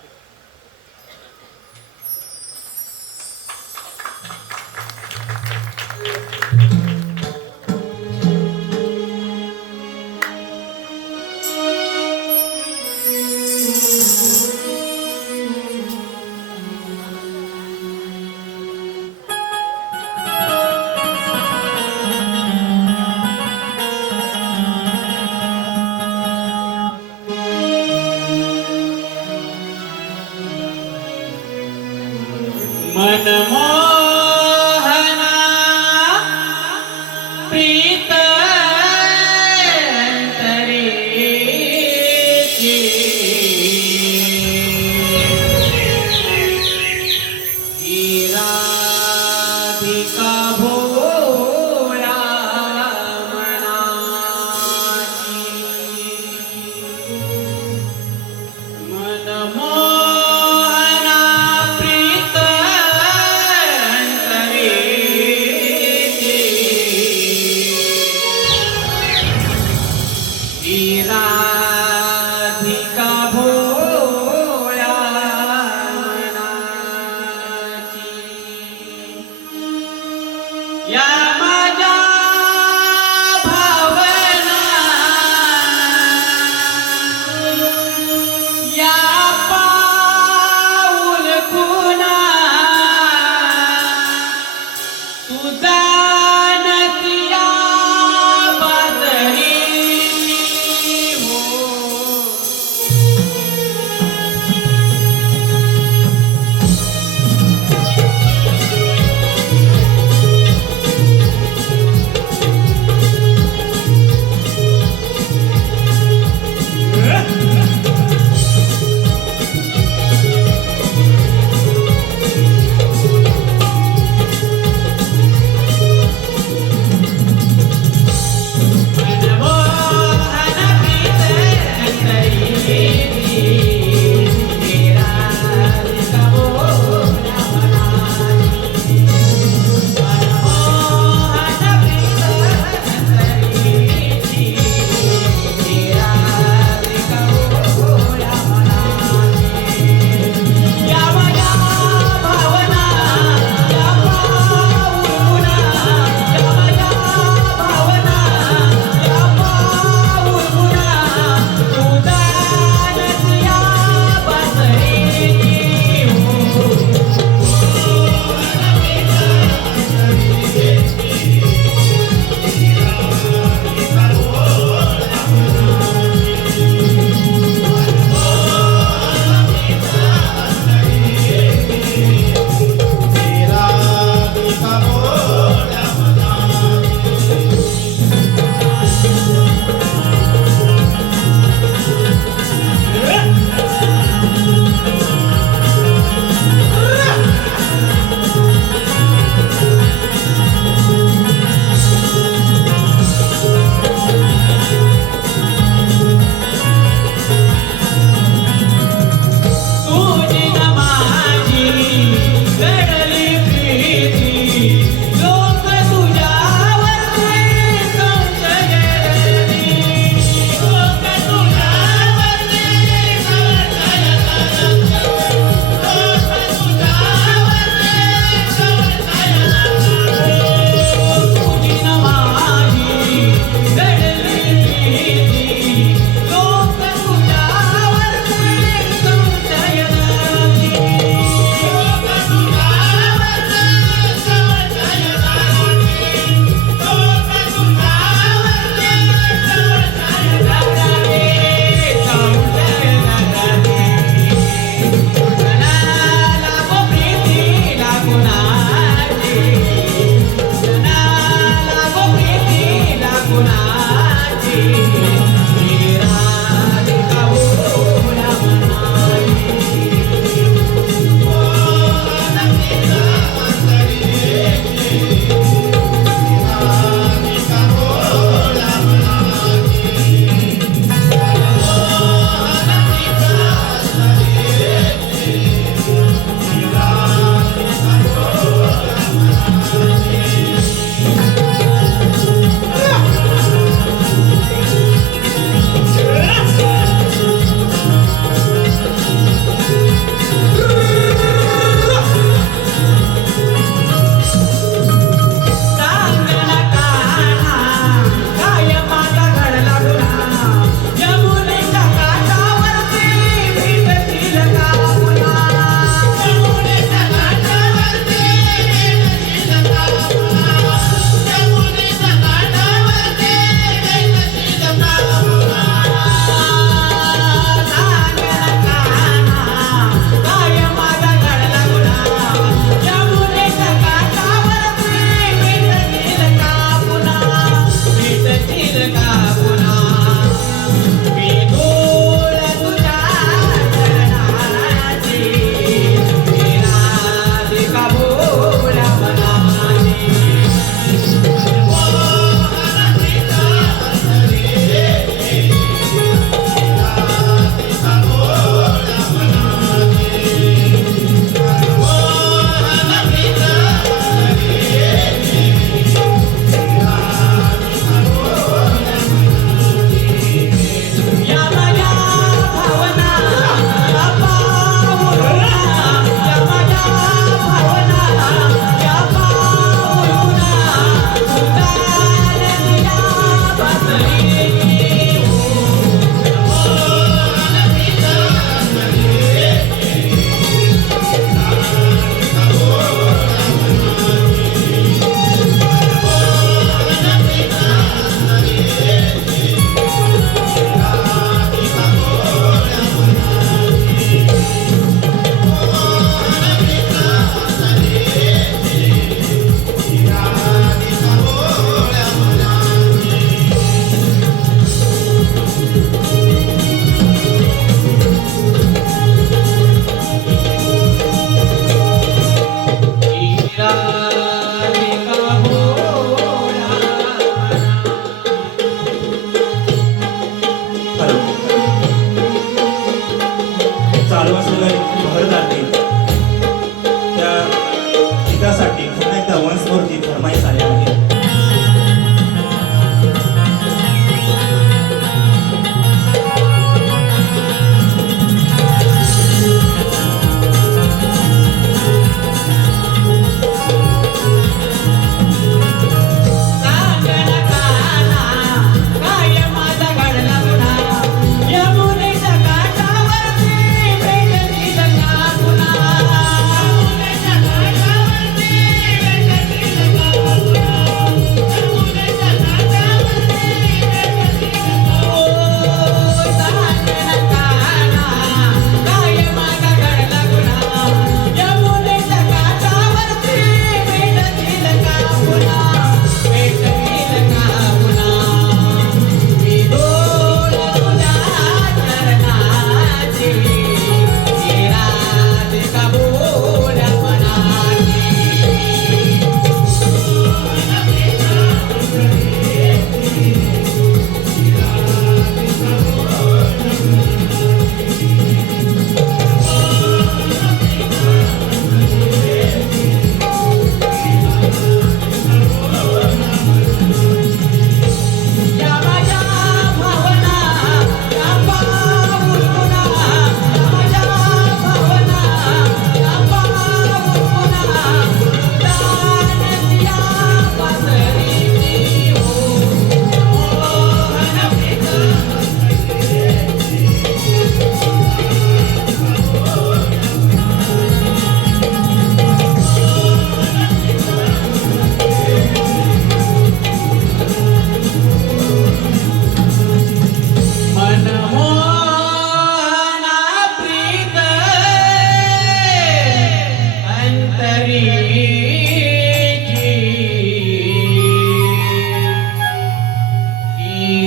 मनमोहना प्रीत अंतरेची ही राधिका भोळा मनाची मनमोहना प्रीत राधिका भोळ्या मनाची या माझ्या भावना या पाऊल खुना तुझा नदिया बाजरी हो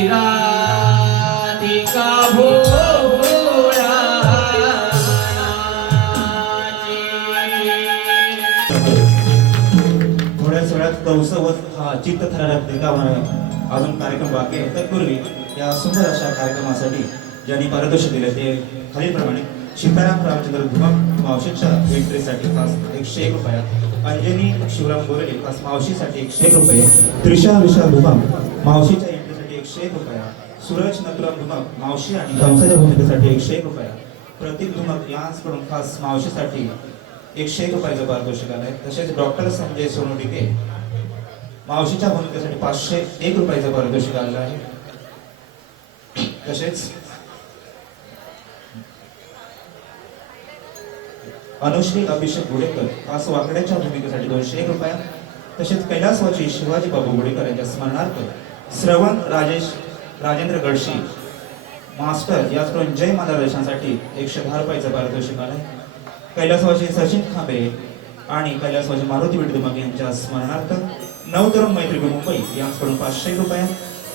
राधिका भोळा थोड्याच वेळात कौसवत हा चित्त थरारक देखावा अजून कार्यक्रम बाकी आहे. तत्पूर्वी या सुंदर अशा कार्यक्रमासाठी ज्यांनी पारितोषिक दिले ते खालीलप्रमाणे: सीताराम रामचंद्र धुमाक मावशीच्या एंट्रीसाठी खास 101 रुपया, अंजनी शिवराम बोरडे खास मावशीसाठी 101 रुपये, त्रिशा विशाल धुमाक मावशीच्या एंट्रीसाठी 101 रुपया, सूरज नथुराम धुमाक मावशी आणि कंसाच्या भूमिकेसाठी 101 रुपया, प्रतीक धुमाक यांकडून खास मावशीसाठी 101 रुपयाचं पारितोषिक आलंय. तसेच डॉक्टर संजय सोनोटिके मावशीच्या भूमिकेसाठी 501 रुपयाचं पारितोषिक आलेलं आहे. तसेच अनुश्री अभिषेक गुडेकर खास वाकड्याच्या भूमिकेसाठी 201 रुपया. तसेच कैलासवाची शिवाजी बाबू गुडेकर यांच्या स्मरणार्थ श्रवण राजेंद्र गडशी मास्टर याचकडून जय मार्गदर्शनासाठी 110 रुपयाचं पारितोषिक आलंय. कैलासवासी सचिन खांबे आणि कैलासवासी मारुती विठुमाग यांच्या स्मरणार्थ नवतरुण मैत्री मुंबई यांकडून 500 रुपये,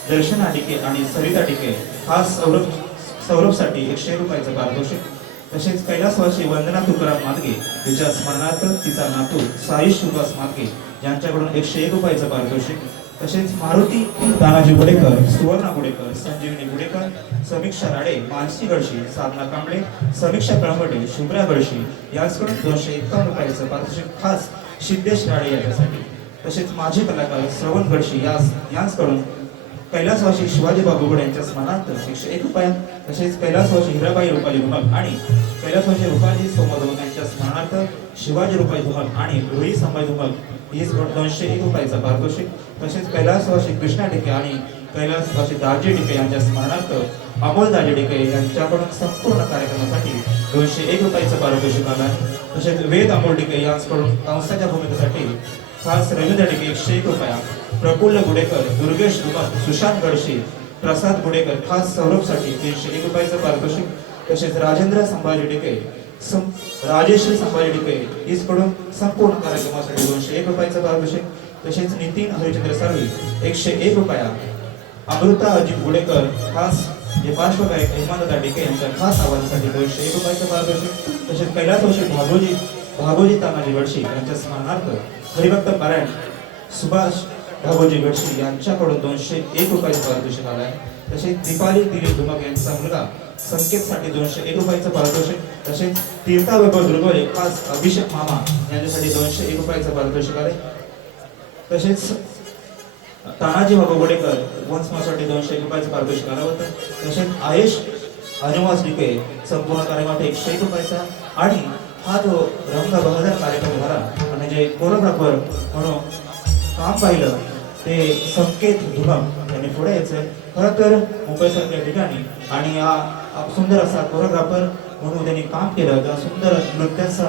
दर्शन आडिके आणि सरिता डिके खास सौरभसाठी 100 रुपयाचं पारितोषिक. तसेच कैलासवासी वंदना तुकाराम मादगे तिच्या स्मरणार्थ तिचा नातू साई सुभाष मादगे यांच्याकडून 101 रुपयाचं पारितोषिक. तसेच मारुती तानाजी गुडेकर, सुवर्णा गुडेकर, संजीवनी गुडेकर, समीक्षा राडे, मानसी गडशी, साधना कांबळे, समीक्षा कळंबटे, शुभ्रा गडशी यांच्याकडून 251 रुपयाचं पारितोषिक खास सिद्धेश राडे यांच्यासाठी. तसेच माजी कलाकार श्रवण गडशी यांच्याकडून कैलासवासी शिवाजी बाबूगड यांच्या स्मरणार्थ 101 रुपया. तसेच कैलासवासी हिराबाई रुपाली धुमाक आणि कैलासवासी रुपाली सोमा धुमाक यांच्या स्मरणार्थ शिवाजी रुपाली धुमाक आणि रोही संभाजी धुमाक हीच 201 रुपयाचा पारितोषिक. तसेच कैलासवासी कृष्णा डिके आणि कैलासवासी दाजी डिके यांच्या स्मरणार्थ अमोल दाजी डिके यांच्याकडून संपूर्ण कार्यक्रमासाठी 201 रुपयाचं पारितोषिक आलं आहे. तसेच वेद अमोल डिके यांच्याकडून कंसाच्या भूमिकेसाठी खास रवींद्र डिके 101 रुपया, प्रफुल्ल गुडेकर, दुर्गेश धुमाक, सुशांत गडशी, प्रसाद गुडेकर खास सौरभसाठी 301 रुपयाचं पारितोषिक. तसेच राजेंद्र संभाजी डिके राजेश्री संभाजी डिके हीचकडून संपूर्ण कार्यक्रमासाठी 201 रुपयाचं पारितोषिक. तसेच नितीन हरिचंद्र साळवी 101 रुपया, अमृता अजित गुडेकर खास जे पार्श्वगायक हेमानदा डिके यांच्या खास आवाजासाठी 201 रुपयाचं पारितोषिक. तसेच कैलासवासी भागोजी तानाजी गडशी यांच्या स्मरणार्थ हरिभक्त पारायण सुभाष भागोजी गडशी यांच्याकडून 201 रुपयाचं पारितोषिक आलं आहे. तसेच दीपाली दिलीप धुमाक यांचा मुलगा संकेतसाठी 201 रुपयाचं पारितोषिक. तसेच तीर्था वैभव दुर्गवले खास अभिषेक मामा यांच्यासाठी 201 रुपयाचं पारितोषिक आले. तसेच तानाजी बाबा गोडेकर वंशमासाठी 201 रुपयाचं पारितोषिक आलं होतं. तसेच आयेश हनुमास डिके संपूर्ण कार्यक्रमात 101 रुपयाचा. आणि हा जो रंग बहादर कार्यक्रम झाला आणि जे कोरिओग्राफर म्हणून काम पाहिलं ते संकेत धुमाक यांनी पुढे यायचं. खरं तर मुंबईसारख्या ठिकाणी आणि हा सुंदर असा कोरिओग्राफर म्हणून त्यांनी काम केलं. त्या सुंदर नृत्याचा